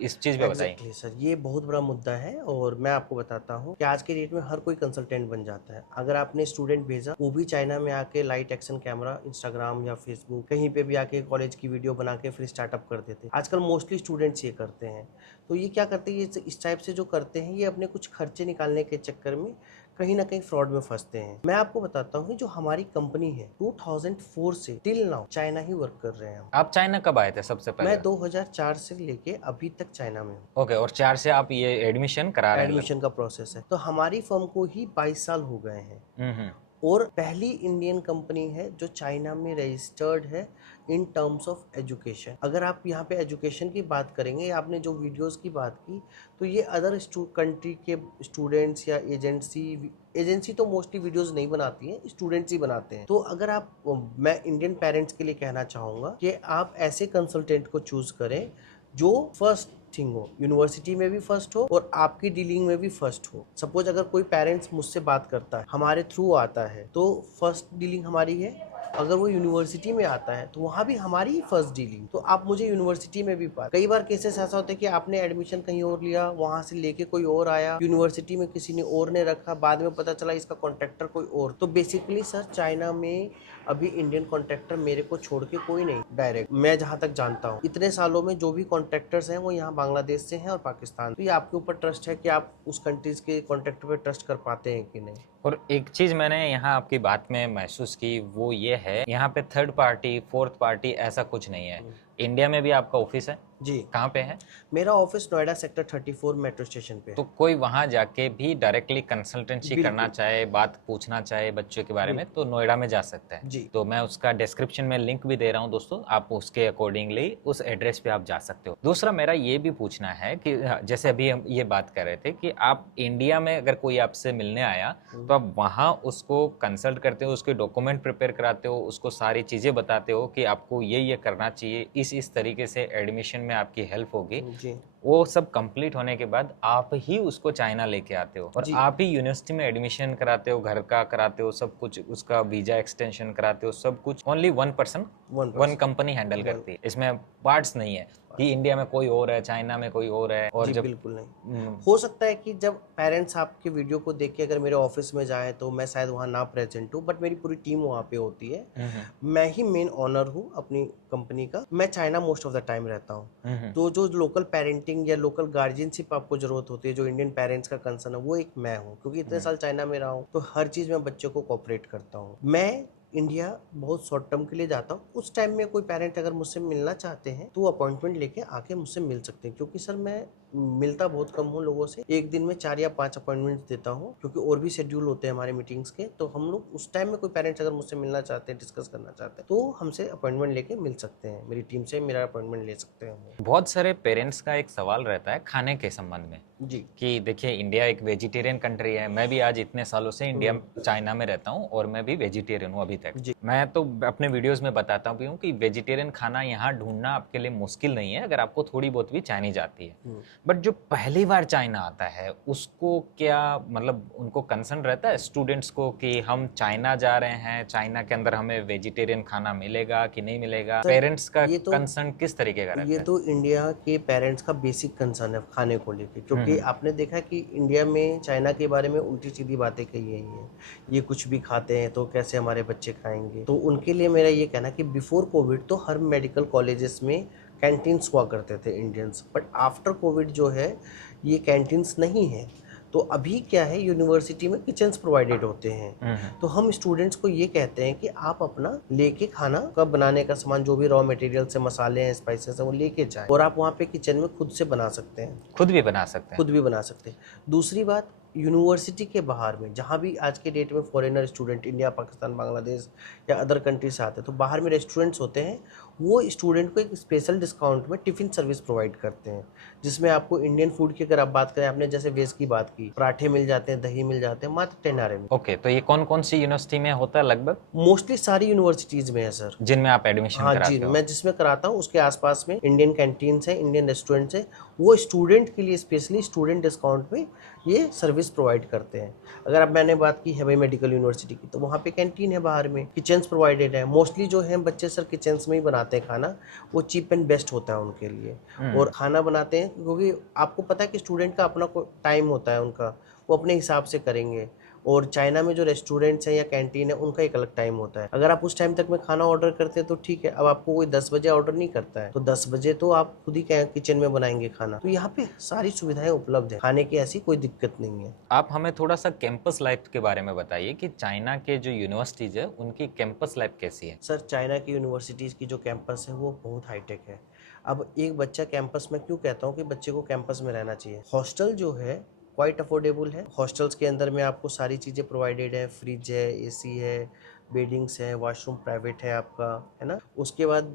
इस चीज पे बताइए। एग्जैक्टली सर, ये बहुत बड़ा मुद्दा है और मैं आपको बताता हूँ कि आज के डेट में हर कोई कंसल्टेंट बन जाता है। अगर आपने स्टूडेंट भेजा, वो भी चाइना में आके लाइट एक्शन कैमरा, इंस्टाग्राम या फेसबुक कहीं पे भी आके कॉलेज की वीडियो बना के फिर स्टार्टअप कर देते हैं। आजकल मोस्टली स्टूडेंट्स ये करते हैं। तो ये क्या करते हैं, ये इस टाइप से जो करते हैं, ये अपने कुछ खर्चे निकालने के चक्कर में कहीं ना कहीं फ्रॉड में फंसते हैं। मैं आपको बताता हूँ जो हमारी कंपनी है 2004 से टिल नाउ चाइना ही वर्क कर रहे हैं। आप चाइना कब आए थे सबसे पहले? मैं 2004 से लेके अभी तक चाइना में हूँ। ओके, और 4 से आप ये एडमिशन करा रहे हैं? एडमिशन का प्रोसेस है। तो हमारी फर्म को ही 22 साल हो गए हैं हम्म। और पहली इंडियन कंपनी है जो चाइना में रजिस्टर्ड है इन टर्म्स ऑफ एजुकेशन। अगर आप यहाँ पे एजुकेशन की बात करेंगे, आपने जो वीडियोस की बात की, तो ये अदर कंट्री के स्टूडेंट्स या एजेंसी तो मोस्टली वीडियोस नहीं बनाती हैं, स्टूडेंट्स ही बनाते हैं। तो अगर आप, मैं इंडियन पेरेंट्स के लिए कहना चाहूँगा कि आप ऐसे कंसल्टेंट को चूज करें जो फर्स्ट थिंग हो, यूनिवर्सिटी में भी फर्स्ट हो और आपकी डीलिंग में भी फर्स्ट हो। सपोज अगर कोई पेरेंट्स मुझसे बात करता है, हमारे थ्रू आता है, तो फर्स्ट डीलिंग हमारी है। अगर वो यूनिवर्सिटी में आता है तो वहाँ भी हमारी ही फर्स्ट डीलिंग। तो आप मुझे यूनिवर्सिटी में भी बात, कई बार केसेस ऐसा होता है कि आपने एडमिशन कहीं और लिया, वहाँ से लेके कोई और आया, यूनिवर्सिटी में किसी ने और ने रखा, बाद में पता चला इसका कॉन्ट्रैक्टर कोई और। तो बेसिकली सर चाइना में अभी इंडियन कॉन्ट्रैक्टर मेरे को छोड़ के कोई नहीं, डायरेक्ट मैं जहाँ तक जानता हूँ इतने सालों में जो भी कॉन्ट्रैक्टर्स हैं वो यहाँ बांग्लादेश से हैं और पाकिस्तान। तो ये आपके ऊपर ट्रस्ट है कि आप उस कंट्रीज के कॉन्ट्रैक्टर पे ट्रस्ट कर पाते हैं कि नहीं। और एक चीज मैंने यहाँ आपकी बात में महसूस की, वो ये है यहाँ पे थर्ड पार्टी फोर्थ पार्टी ऐसा कुछ नहीं है। इंडिया में भी आपका ऑफिस है? जी। कहाँ पे है? मेरा office Noida sector 34 metro station पे। तो कोई वहां जाके भी डायरेक्टली कंसल्टेंसी बिल्कुल। करना चाहे, बात पूछना चाहे बच्चों के बारे में, तो नोएडा में जा सकता है। जी। तो मैं उसका डिस्क्रिप्शन में लिंक भी दे रहा हूँ दोस्तों, आप उसके अकॉर्डिंगली उस एड्रेस पे आप जा सकते हो। दूसरा मेरा ये भी पूछना है कि जैसे अभी हम ये बात कर रहे थे कि आप इंडिया में अगर कोई आपसे मिलने आया तो आप वहाँ उसको कंसल्ट करते हो, उसके डॉक्यूमेंट प्रिपेयर कराते हो, उसको सारी चीज़ें बताते हो कि आपको ये करना चाहिए, इस तरीके से एडमिशन में आपकी हेल्प होगी। जी। वो सब कंप्लीट होने के बाद आप ही उसको चाइना लेके आते हो और जी। आप ही यूनिवर्सिटी में एडमिशन कराते हो, घर का कराते हो, सब कुछ, उसका वीजा एक्सटेंशन कराते हो, सब कुछ only one person, one company handle करती है। इसमें पार्ट्स नहीं है कि इंडिया में कोई और है, चाइना में कोई और है। और जी जब बिल्कुल नहीं। हो सकता है कि जब पेरेंट्स आपके वीडियो को देख के अगर मेरे ऑफिस में जाए तो मैं शायद वहाँ ना प्रेजेंट हूँ, बट मेरी पूरी टीम वहाँ पे होती है। मैं ही मेन ऑनर हूँ अपनी कंपनी का। मैं China most of the time रहता हूँ। तो जो लोकल पेरेंटिंग या लोकल गार्जियनशिप आपको जरूरत होती है, जो इंडियन पेरेंट्स का कंसर्न है, वो एक मैं हूँ, क्योंकि इतने साल चाइना में रहा हूँ। तो हर चीज में बच्चों को कोऑपरेट करता हूँ। मैं इंडिया बहुत शॉर्ट टर्म के लिए जाता हूँ। उस टाइम में कोई पेरेंट अगर मुझसे मिलना चाहते हैं तो अपॉइंटमेंट लेके आके मुझसे मिल सकते हैं, क्योंकि सर मैं मिलता बहुत कम हूँ लोगों से। एक दिन में 4 या 5 अपॉइंटमेंट देता हूँ, क्योंकि और भी शेड्यूल होते हैं हमारे मीटिंग्स के। तो हम लोग उस टाइम में कोई पेरेंट्स अगर मुझसे मिलना चाहते हैं, डिस्कस करना चाहते हैं, तो हमसे अपॉइंटमेंट लेके मिल सकते हैं, मेरी टीम से मेरा अपॉइंटमेंट ले सकते हैं। बहुत सारे पेरेंट्स का एक सवाल रहता है खाने के संबंध में जी। कि देखिए इंडिया एक वेजिटेरियन कंट्री है। मैं भी आज इतने सालों से इंडिया चाइना में रहता हूँ और मैं भी वेजिटेरियन हूँ अभी तक। मैं तो अपने वीडियोस में बताता भी हूँ कि वेजिटेरियन खाना यहाँ ढूंढना आपके लिए मुश्किल नहीं है, अगर आपको थोड़ी बहुत भी चाइनीज आती है। बट जो पहली बार चाइना आता है उसको क्या मतलब उनको कंसर्न रहता है स्टूडेंट्स को कि हम चाइना जा रहे हैं, चाइना के अंदर हमें वेजिटेरियन खाना मिलेगा कि नहीं मिलेगा? पेरेंट्स का कंसर्न किस तरीके का रहता है? ये तो इंडिया के पेरेंट्स का बेसिक कंसर्न है खाने को लेके, क्योंकि कि आपने देखा कि इंडिया में चाइना के बारे में उल्टी सीधी बातें कही गई हैं, ये कुछ भी खाते हैं तो कैसे हमारे बच्चे खाएंगे। तो उनके लिए मेरा ये कहना कि बिफोर कोविड तो हर मेडिकल कॉलेजेस में कैंटीन्स हुआ करते थे इंडियंस, बट आफ्टर कोविड जो है ये कैंटीन्स नहीं है। तो अभी क्या है, यूनिवर्सिटी में किचन्स प्रोवाइडेड होते हैं। तो हम स्टूडेंट्स को ये कहते हैं कि आप अपना लेके खाना का बनाने का सामान, जो भी रॉ मटेरियल से मसाले हैं, स्पाइसेस हैं, वो लेके जाएं और आप वहाँ पे किचन में खुद से बना सकते हैं, खुद भी बना सकते हैं। खुद भी बना सकते हैं। दूसरी बात, यूनिवर्सिटी के बाहर में जहाँ भी आज के डेट में foreigner student India, Pakistan, Bangladesh या अदर कंट्री से आते हैं, तो बाहर में रेस्टोरेंट्स होते हैं, वो स्टूडेंट को एक स्पेशल डिस्काउंट में टिफ़िन सर्विस प्रोवाइड करते हैं, जिसमें आपको इंडियन फूड की अगर आप बात करें, आपने जैसे वेज की बात की, पराठे मिल जाते हैं, दही मिल जाते हैं, मात्र 10 आर में। ओके, तो ये कौन कौन सी यूनिवर्सिटी में होता है लगभग, मोस्टली सारी यूनिवर्सिटीज़ में है सर। जिनमें आप एडमिशन हाँ जी, कराते हो? मैं जिसमें कराता हूँ उसके आसपास में इंडियन कैंटीन्स हैं, इंडियन रेस्टोरेंट्स हैं, वो स्टूडेंट के लिए स्पेशली स्टूडेंट डिस्काउंट में ये सर्विस प्रोवाइड करते हैं। अगर अब मैंने बात की है भाई मेडिकल यूनिवर्सिटी की, तो वहाँ पे कैंटीन है, बाहर में किचन्स प्रोवाइडेड है। मोस्टली जो है बच्चे सर किचन्स में ही बनाते हैं खाना, वो चीप एंड बेस्ट होता है उनके लिए। और खाना बनाते हैं क्योंकि आपको पता है कि स्टूडेंट का अपना टाइम होता है उनका, वो अपने हिसाब से करेंगे। और चाइना में जो रेस्टोरेंट्स हैं या कैंटीन है, उनका एक अलग टाइम होता है। अगर आप उस टाइम तक में खाना ऑर्डर करते हैं तो ठीक है, अब आपको कोई 10 बजे ऑर्डर नहीं करता है तो 10 बजे तो आप खुद ही किचन में बनाएंगे खाना। तो यहाँ पे सारी सुविधाएं उपलब्ध है, खाने की ऐसी कोई दिक्कत नहीं है। आप हमें थोड़ा सा कैंपस लाइफ के बारे में बताइए कि चाइना के जो यूनिवर्सिटीज है उनकी कैंपस लाइफ कैसी है? सर, चाइना की यूनिवर्सिटीज़ की जो कैंपस है वो बहुत हाईटेक है। अब एक बच्चा कैंपस में, क्यों कहता हूँ कि बच्चे को कैंपस में रहना चाहिए, हॉस्टल जो है क्वाइट अफोर्डेबल है। हॉस्टल्स के अंदर में आपको सारी चीज़ें प्रोवाइडेड है, फ्रिज है, एसी है, बेडिंग्स है, वॉशरूम प्राइवेट है आपका, है ना। उसके बाद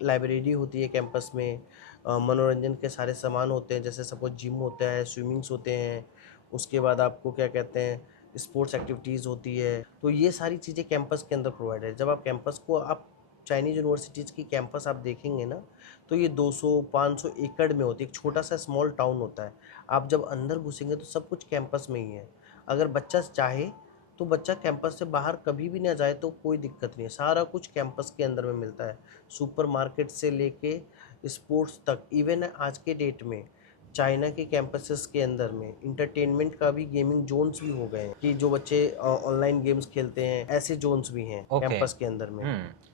लाइब्रेरी होती है कैंपस में, मनोरंजन के सारे सामान होते हैं, जैसे सपोज जिम होता है, स्विमिंग्स होते हैं। उसके बाद आपको क्या कहते हैं, स्पोर्ट्स एक्टिविटीज़ होती है। तो ये सारी चीज़ें कैंपस के अंदर प्रोवाइड है। जब आप कैंपस को, आप चाइनीज़ यूनिवर्सिटीज़ की कैंपस आप देखेंगे ना, तो ये 200-500 एकड़ में होती है, एक छोटा सा स्मॉल टाउन होता है। आप जब अंदर घुसेंगे तो सब कुछ कैंपस में ही है। अगर बच्चा चाहे तो बच्चा कैंपस से बाहर कभी भी ना जाए तो कोई दिक्कत नहीं है, सारा कुछ कैंपस के अंदर में मिलता है। सुपरमार्केट से लेके स्पोर्ट्स तक, इवन आज के डेट में चाइना के कैंपसेस के अंदर में इंटरटेनमेंट का भी, गेमिंग जोन्स भी हो गए हैं कि जो बच्चे ऑनलाइन गेम्स खेलते हैं, ऐसे जोन्स भी हैं कैंपस के अंदर में।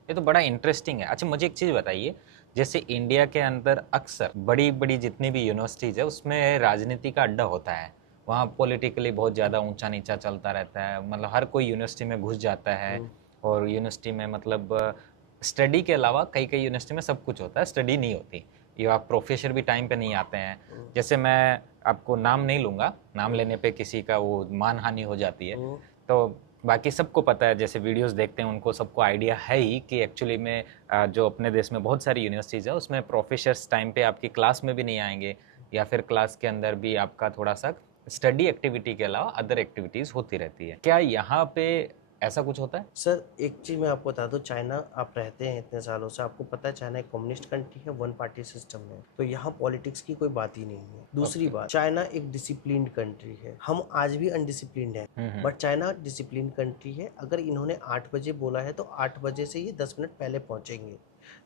ये तो बड़ा इंटरेस्टिंग है। अच्छा, मुझे एक चीज़ बताइए, जैसे इंडिया के अंदर अक्सर बड़ी बड़ी जितनी भी यूनिवर्सिटीज़ है उसमें राजनीति का अड्डा होता है, वहाँ पॉलिटिकली बहुत ज़्यादा ऊंचा नीचा चलता रहता है, मतलब हर कोई यूनिवर्सिटी में घुस जाता है। और यूनिवर्सिटी में मतलब स्टडी के अलावा कई कई यूनिवर्सिटी में सब कुछ होता है, स्टडी नहीं होती, या प्रोफेसर भी टाइम पे नहीं आते हैं। जैसे मैं आपको नाम नहीं लूँगा, नाम लेने पे किसी का वो मानहानि हो जाती है। तो बाकी सबको पता है, जैसे वीडियोस देखते हैं उनको सबको आइडिया है ही कि एक्चुअली में जो अपने देश में बहुत सारी यूनिवर्सिटीज़ है उसमें प्रोफेसर्स टाइम पे आपकी क्लास में भी नहीं आएंगे, या फिर क्लास के अंदर भी आपका थोड़ा सा स्टडी एक्टिविटी के अलावा अदर एक्टिविटीज़ होती रहती है। क्या यहाँ पे ऐसा कुछ होता है? सर, एक चीज़ मैं आपको बता दूं, चाइना आप रहते हैं इतने सालों से, आपको पता है चाइना एक कम्युनिस्ट कंट्री है, वन पार्टी सिस्टम है, तो यहाँ पॉलिटिक्स की कोई बात ही नहीं है। दूसरी बात, चाइना एक डिसिप्लिन्ड कंट्री है, हम आज भी अनडिसिप्लिन्ड है, बट चाइना डिसिप्लिन कंट्री है। अगर इन्होंने 8 बजे बोला है तो 8 बजे से ये 10 मिनट पहले पहुंचेंगे,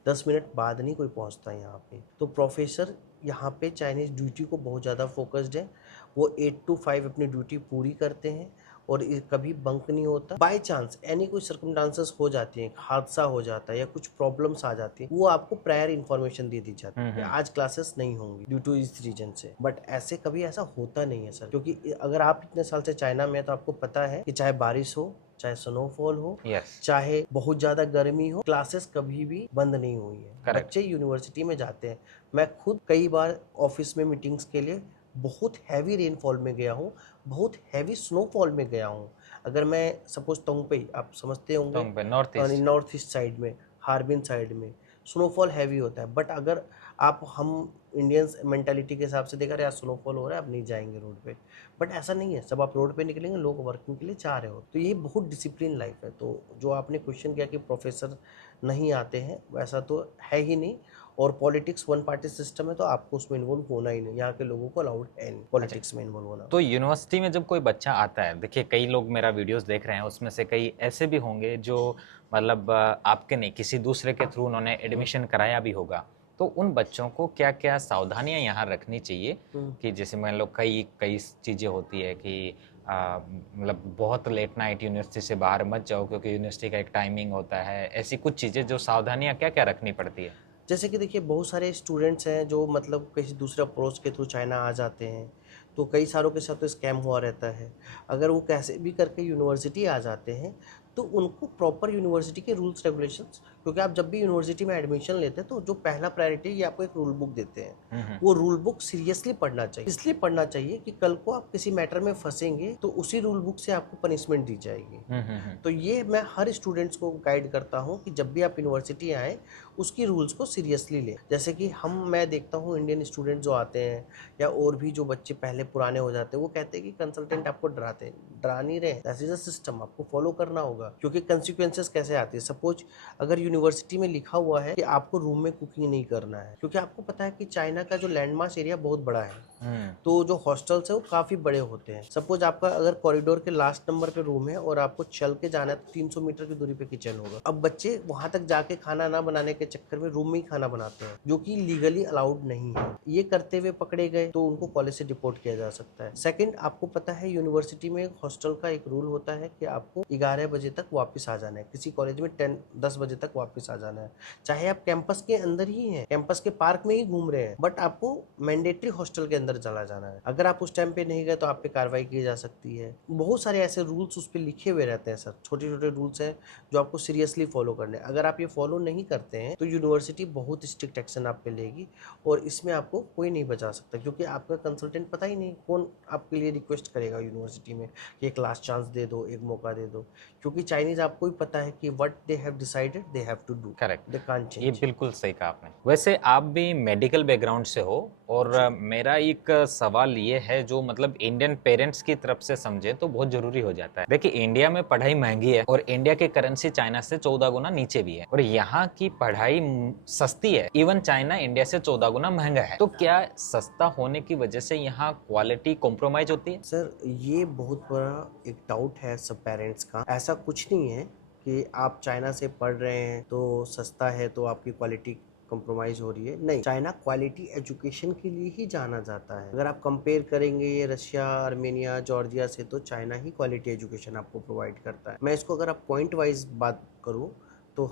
10 मिनट बाद नहीं कोई पहुंचता यहाँ पे। तो प्रोफेसर यहाँ पे चाइनीज़ ड्यूटी को बहुत ज़्यादा फोकस्ड है, वो 8 to 5 अपनी ड्यूटी पूरी करते हैं और कभी बंक नहीं होता। बाय चांस एनी कोई सर्कमस्टांसेस हो जाती है, हादसा हो जाता है या कुछ प्रॉब्लम्स आ जाती है, वो आपको प्रायर इन्फॉर्मेशन दे दी जाती है, आज क्लासेस नहीं होंगी ड्यू टू इस रीजन से। बट ऐसे कभी ऐसा होता नहीं है सर, क्योंकि अगर आप इतने साल से चाइना में है तो आपको पता है कि चाहे बारिश हो, चाहे स्नोफॉल हो, चाहे बहुत ज्यादा गर्मी हो, क्लासेस कभी भी बंद नहीं हुई है। बच्चे यूनिवर्सिटी में जाते हैं। मैं खुद कई बार ऑफिस में मीटिंग्स के लिए बहुत हैवी रेनफॉल में गया हूँ, बहुत हैवी स्नोफॉल में गया हूँ। अगर मैं सपोज तोंगपे, आप समझते होंगे, नॉर्थ ईस्ट साइड में, हार्बिन साइड में स्नोफॉल हैवी होता है। बट अगर आप, हम इंडियंस मेंटालिटी के हिसाब से देखा, यार स्नोफॉल हो रहा है अब नहीं जाएंगे रोड पे, बट ऐसा नहीं है। सब आप रोड पे निकलेंगे, लोग वर्किंग के लिए चाह रहे हो, तो ये बहुत डिसिप्लिन लाइफ है। तो जो आपने क्वेश्चन किया कि प्रोफेसर नहीं आते हैं, वैसा तो है ही नहीं। और पॉलिटिक्स वन पार्टी सिस्टम है, तो आपको उसमें इन्वॉल्व होना ही नहीं, यहाँ के लोगों को अलाउड है नहीं पॉलिटिक्स में इन्वॉल्व होना। तो यूनिवर्सिटी में जब कोई बच्चा आता है, देखिए कई लोग मेरा वीडियोस देख रहे हैं, उसमें से कई ऐसे भी होंगे जो मतलब आपके नहीं, किसी दूसरे के थ्रू उन्होंने एडमिशन कराया भी होगा, तो उन बच्चों को क्या क्या सावधानियां यहाँ रखनी चाहिए कि जैसे मान लो कई कई चीज़ें होती है कि मतलब बहुत लेट नाइट यूनिवर्सिटी से बाहर मत जाओ क्योंकि यूनिवर्सिटी का एक टाइमिंग होता है, ऐसी कुछ चीज़ें जो सावधानियां क्या क्या रखनी पड़ती है? जैसे कि देखिए बहुत सारे स्टूडेंट्स हैं जो मतलब किसी दूसरे अप्रोच के थ्रू चाइना आ जाते हैं, तो कई सारों के साथ तो स्कैम हुआ रहता है। अगर वो कैसे भी करके यूनिवर्सिटी आ जाते हैं तो उनको प्रॉपर यूनिवर्सिटी के रूल्स रेगुलेशंस, क्योंकि आप जब भी यूनिवर्सिटी में एडमिशन लेते हैं तो जो पहला प्रायोरिटी ये आपको एक रूल बुक देते हैं, वो रूल बुक सीरियसली पढ़ना चाहिए। इसलिए पढ़ना चाहिए कि कल को आप किसी मैटर में फंसेंगे तो उसी रूल बुक से आपको पनिशमेंट दी जाएगी। तो ये मैं हर स्टूडेंट्स को गाइड करता हूँ कि जब भी आप यूनिवर्सिटी आए उसकी रूल्स को सीरियसली लें। जैसे कि मैं देखता हूँ इंडियन स्टूडेंट जो आते हैं या और भी जो बच्चे पहले पुराने हो जाते हैं, वो कहते हैं कि कंसल्टेंट आपको डरा नहीं रहे, दैट इज अ सिस्टम, आपको फॉलो करना होगा। क्योंकि कंसिक्वेंसेस कैसे आती है, सपोज अगर यूनिवर्सिटी में लिखा हुआ है कि आपको रूम में कुकिंग नहीं करना है, क्योंकि आपको पता है कि चाइना का जो लैंडमास एरिया बहुत बड़ा है, तो जो हॉस्टल्स है वो काफी बड़े होते हैं। सपोज आपका अगर कॉरिडोर के लास्ट नंबर पे रूम है और आपको चल के जाना है तो 300 मीटर की दूरी पे किचन होगा। अब बच्चे वहां तक जाके खाना ना बनाने के चक्कर में रूम में ही खाना बनाते हैं, जो कि लीगली अलाउड नहीं है। ये करते हुए पकड़े गए तो उनको कॉलेज से डिपोर्ट किया जा सकता है। सेकंड, आपको पता है यूनिवर्सिटी में हॉस्टल का एक रूल होता है कि आपको 11 बजे तक वापस आ जाना है। किसी कॉलेज में 10 बजे तक वापस आ जाना है, चाहे आप कैंपस के अंदर ही हैं, कैंपस के पार्क में ही घूम रहे हैं, बट आपको मैंडेटरी हॉस्टल के अंदर चला जाना है। अगर आप उस टाइम पे नहीं गए तो आप पे कार्रवाई की जा सकती है। बहुत सारे ऐसे रूल्स उस पर लिखे हुए रहते हैं सर, छोटे छोटे रूल्स हैं जो आपको सीरियसली फॉलो करने। अगर आप ये फॉलो नहीं करते हैं तो यूनिवर्सिटी बहुत स्ट्रिक्ट एक्शन आप पे लेगी और इसमें आपको कोई नहीं बचा सकता, क्योंकि आपका कंसल्टेंट पता ही नहीं कौन आपके लिए रिक्वेस्ट करेगा यूनिवर्सिटी में कि एक लास्ट चांस दे दो, एक मौका दे दो। क्योंकि चाइनीज आपको ही पता है कि what they have decided they have to do, correct, they can't ये चेंज। बिल्कुल सही कहा आपने। वैसे आप भी मेडिकल बैकग्राउंड से हो और मेरा एक सवाल ये है जो मतलब इंडियन पेरेंट्स की तरफ से समझे तो बहुत जरूरी हो जाता है। देखिए इंडिया में पढ़ाई महंगी है और इंडिया की करेंसी चाइना से 14 गुना नीचे भी है और यहाँ की पढ़ाई सस्ती है। इवन चाइना इंडिया से 14 गुना महंगा है, तो क्या सस्ता होने की वजह से यहाँ क्वालिटी कॉम्प्रोमाइज होती है? सर ये बहुत बड़ा एक डाउट है सब पेरेंट्स का। ऐसा कुछ नहीं है कि आप चाइना से पढ़ रहे हैं तो सस्ता है तो आपकी क्वालिटी कंप्रोमाइज हो रही है। नहीं, चाइना क्वालिटी एजुकेशन के लिए ही जाना जाता है। अगर आप कंपेयर करेंगे ये रशिया, आर्मेनिया, जॉर्जिया से, तो चाइना ही क्वालिटी एजुकेशन आपको प्रोवाइड करता है। मैं इसको अगर आप पॉइंट वाइज बात करूँ तो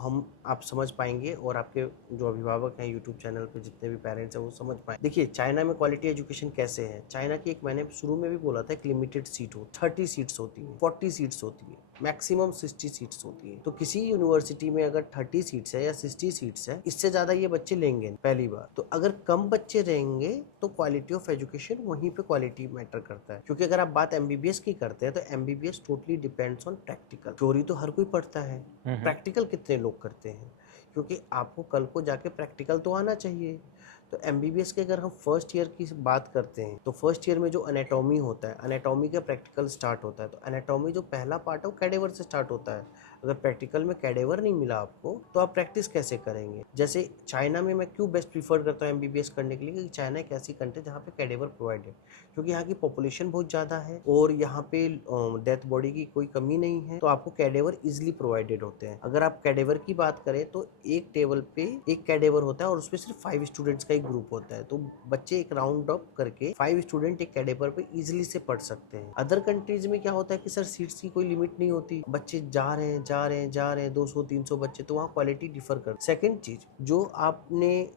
आप समझ पाएंगे और आपके जो अभिभावक हैं यूट्यूब चैनल पे जितने भी पेरेंट्स हैं वो समझ पाएंगे। देखिए चाइना में क्वालिटी एजुकेशन कैसे है। चाइना की एक, मैंने शुरू में भी बोला था, एक लिमिटेड सीट हो, 30 सीट्स होती है, 40 सीट्स होती है, मैक्सिमम 60 सीट्स होती है। तो किसी यूनिवर्सिटी में अगर 30 सीट्स है या 60 सीट्स है, इससे ज्यादा ये बच्चे लेंगे पहली बार। तो अगर कम बच्चे रहेंगे तो क्वालिटी ऑफ एजुकेशन, वहीं पे क्वालिटी मैटर करता है। क्योंकि अगर आप बात एमबीबीएस की करते हैं तो MBBS totally depends on practical. Theory तो हर कोई पढ़ता है, प्रैक्टिकल कितने लोग करते हैं, क्योंकि आपको कल को जाके प्रैक्टिकल तो आना चाहिए। तो एमबीबीएस के अगर हम फर्स्ट ईयर की बात करते हैं तो फर्स्ट ईयर में जो एनाटॉमी होता है, एनाटॉमी का प्रैक्टिकल स्टार्ट होता है। तो एनाटॉमी जो पहला पार्ट है वो कैडेवर से स्टार्ट होता है। अगर प्रैक्टिकल में कैडेवर नहीं मिला आपको तो आप प्रैक्टिस कैसे करेंगे। जैसे चाइना में मैं क्यों बेस्ट प्रीफर करता हूँ एमबीबीएस करने के लिए, क्योंकि चाइना एक ऐसी कंट्री जहाँ पे कैडेवर प्रोवाइड है, क्योंकि यहाँ की पॉपुलेशन बहुत ज़्यादा है और यहाँ पे डेथ बॉडी की कोई कमी नहीं है, तो आपको कैडेवर इजिली प्रोवाइडेड होते हैं। अगर आप कैडेवर की बात करें तो एक टेबल पे एक कैडेवर होता है और उसमें सिर्फ 5 स्टूडेंट्स का एक ग्रुप होता है। तो बच्चे एक राउंड अप करके 5 स्टूडेंट एक कैडेवर पे इजिली से पढ़ सकते हैं। अदर कंट्रीज में क्या होता है कि सर सीट्स की कोई लिमिट नहीं होती, बच्चे जा रहे हैं 200-300 बच्चे, तो वहाँ क्वालिटी डिफर कर। सेकेंड चीज, जो आपने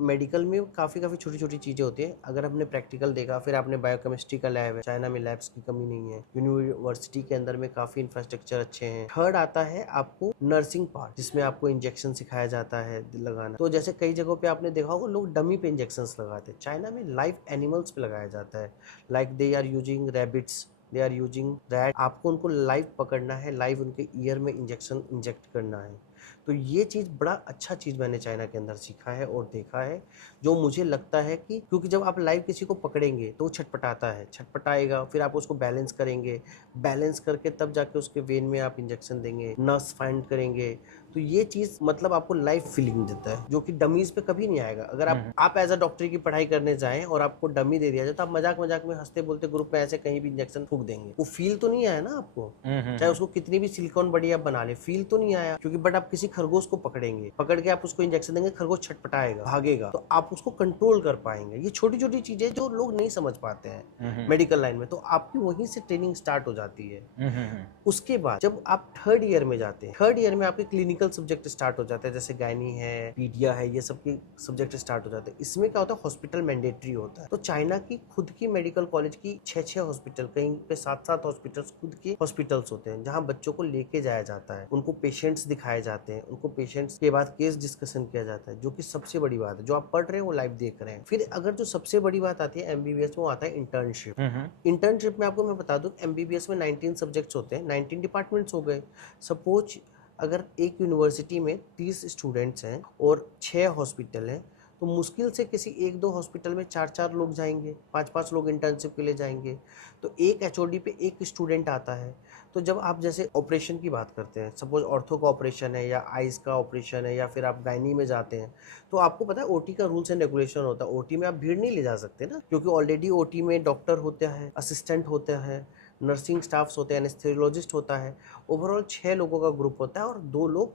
मेडिकल में काफ़ी छोटी छोटी चीज़ें होती हैं। अगर आपने प्रैक्टिकल देखा, फिर आपने बायोकेमिस्ट्री का लैब है, चाइना में लैब्स की कमी नहीं है, यूनिवर्सिटी के अंदर में काफ़ी इंफ्रास्ट्रक्चर अच्छे हैं। थर्ड आता है आपको नर्सिंग पार्ट, जिसमें आपको इंजेक्शन सिखाया जाता है लगाना। तो जैसे कई जगहों पे आपने देखा होगा लोग डमी पे इंजेक्शन लगाते हैं, चाइना में लाइव एनिमल्स पे लगाया जाता है। Like they are using rabbits, they are using rat. आपको उनको लाइव पकड़ना है, लाइव उनके ईयर में इंजेक्शन इंजेक्ट करना है। तो ये चीज़ बड़ा अच्छा चीज़ मैंने चाइना के अंदर सीखा है और देखा है, जो मुझे लगता है कि क्योंकि जब आप लाइव किसी को पकड़ेंगे तो वो छटपटाता है, छटपटाएगा, फिर आप उसको बैलेंस करेंगे, बैलेंस करके तब जाके उसके वेन में आप इंजेक्शन देंगे, नर्स फाइंड करेंगे। तो ये चीज़ मतलब आपको लाइव फीलिंग देता है, जो कि डमीज पे कभी नहीं आएगा। अगर आप एज अ डॉक्टरी की पढ़ाई करने जाएं और आपको डमी दे दिया जाए तो आप मजाक मजाक में हंसते बोलते ग्रुप में ऐसे कहीं भी इंजेक्शन फूंक देंगे, वो फील तो नहीं आया ना आपको, चाहे उसको कितनी भी सिलिकॉन बढ़िया बना ले, फील तो नहीं आया। क्योंकि बट आप किसी खरगोश को पकड़ेंगे, पकड़ के आप उसको इंजेक्शन देंगे, खरगोश छटपटाएगा, भागेगा, तो आप उसको कंट्रोल कर पाएंगे। ये छोटी छोटी चीजें जो लोग नहीं समझ पाते हैं मेडिकल लाइन में, तो आपकी वहीं से ट्रेनिंग स्टार्ट हो जाती है। उसके बाद जब आप थर्ड ईयर में जाते हैं, थर्ड ईयर में आपके क्लिनिकल सब्जेक्ट स्टार्ट हो जाते हैं, जैसे गायनी है, पीडिया है, ये सब के सब्जेक्ट स्टार्ट हो जाते हैं। इसमें क्या होता है, हॉस्पिटल मैंडेटरी होता है। तो चाइना की खुद की मेडिकल कॉलेज की 6 हॉस्पिटल, कहीं पे 7 हॉस्पिटल्स खुद के हॉस्पिटल्स होते हैं, जहाँ बच्चों को लेके जाया जाता है, उनको पेशेंट्स दिखाए जाते हैं, उनको पेशेंट्स के बाद केस डिस्कशन किया जाता है, जो कि सबसे बड़ी बात है। जो आप पढ़ रहे हैं वो लाइव देख रहे हैं। फिर अगर जो सबसे बड़ी बात आती है एमबीबीएस में, वो आता है इंटर्नशिप। इंटर्नशिप में आपको मैं बता दूं, एमबीबीएस में 19 सब्जेक्ट्स होते हैं, 19 डिपार्टमेंट्स हो गए। सपोज अगर एक यूनिवर्सिटी में 30 स्टूडेंट्स हैं और 6 हॉस्पिटल हैं, तो मुश्किल से किसी 1-2 हॉस्पिटल में 4-4 लोग जाएंगे, 5-5 लोग इंटर्नशिप के लिए जाएंगे। तो एक एचओडी पे एक स्टूडेंट आता है। तो जब आप जैसे ऑपरेशन की बात करते हैं, सपोज ऑर्थो का ऑपरेशन है या आइज का ऑपरेशन है, या फिर आप गायनी में जाते हैं, तो आपको पता है ओटी का रूल्स एंड रेगुलेशन होता है। ओटी में आप भीड़ नहीं ले जा सकते ना, क्योंकि ऑलरेडी ओटी में डॉक्टर होता है, असिस्टेंट होता है, नर्सिंग स्टाफ्स होते हैं, एनेस्थेसियोलॉजिस्ट होता है। ओवरऑल 6 लोगों का ग्रुप होता है और 2 लोग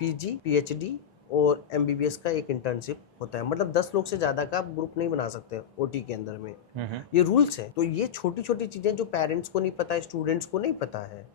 पीजी, पीएचडी और एमबीबीएस का एक इंटर्नशिप होता है। मतलब 10 लोग से ज्यादा का आप ग्रुप नहीं बना सकते ओटी के अंदर में। ये रूल्स है। तो ये छोटी छोटी चीजें जो पेरेंट्स को नहीं पता है, स्टूडेंट्स को नहीं पता है।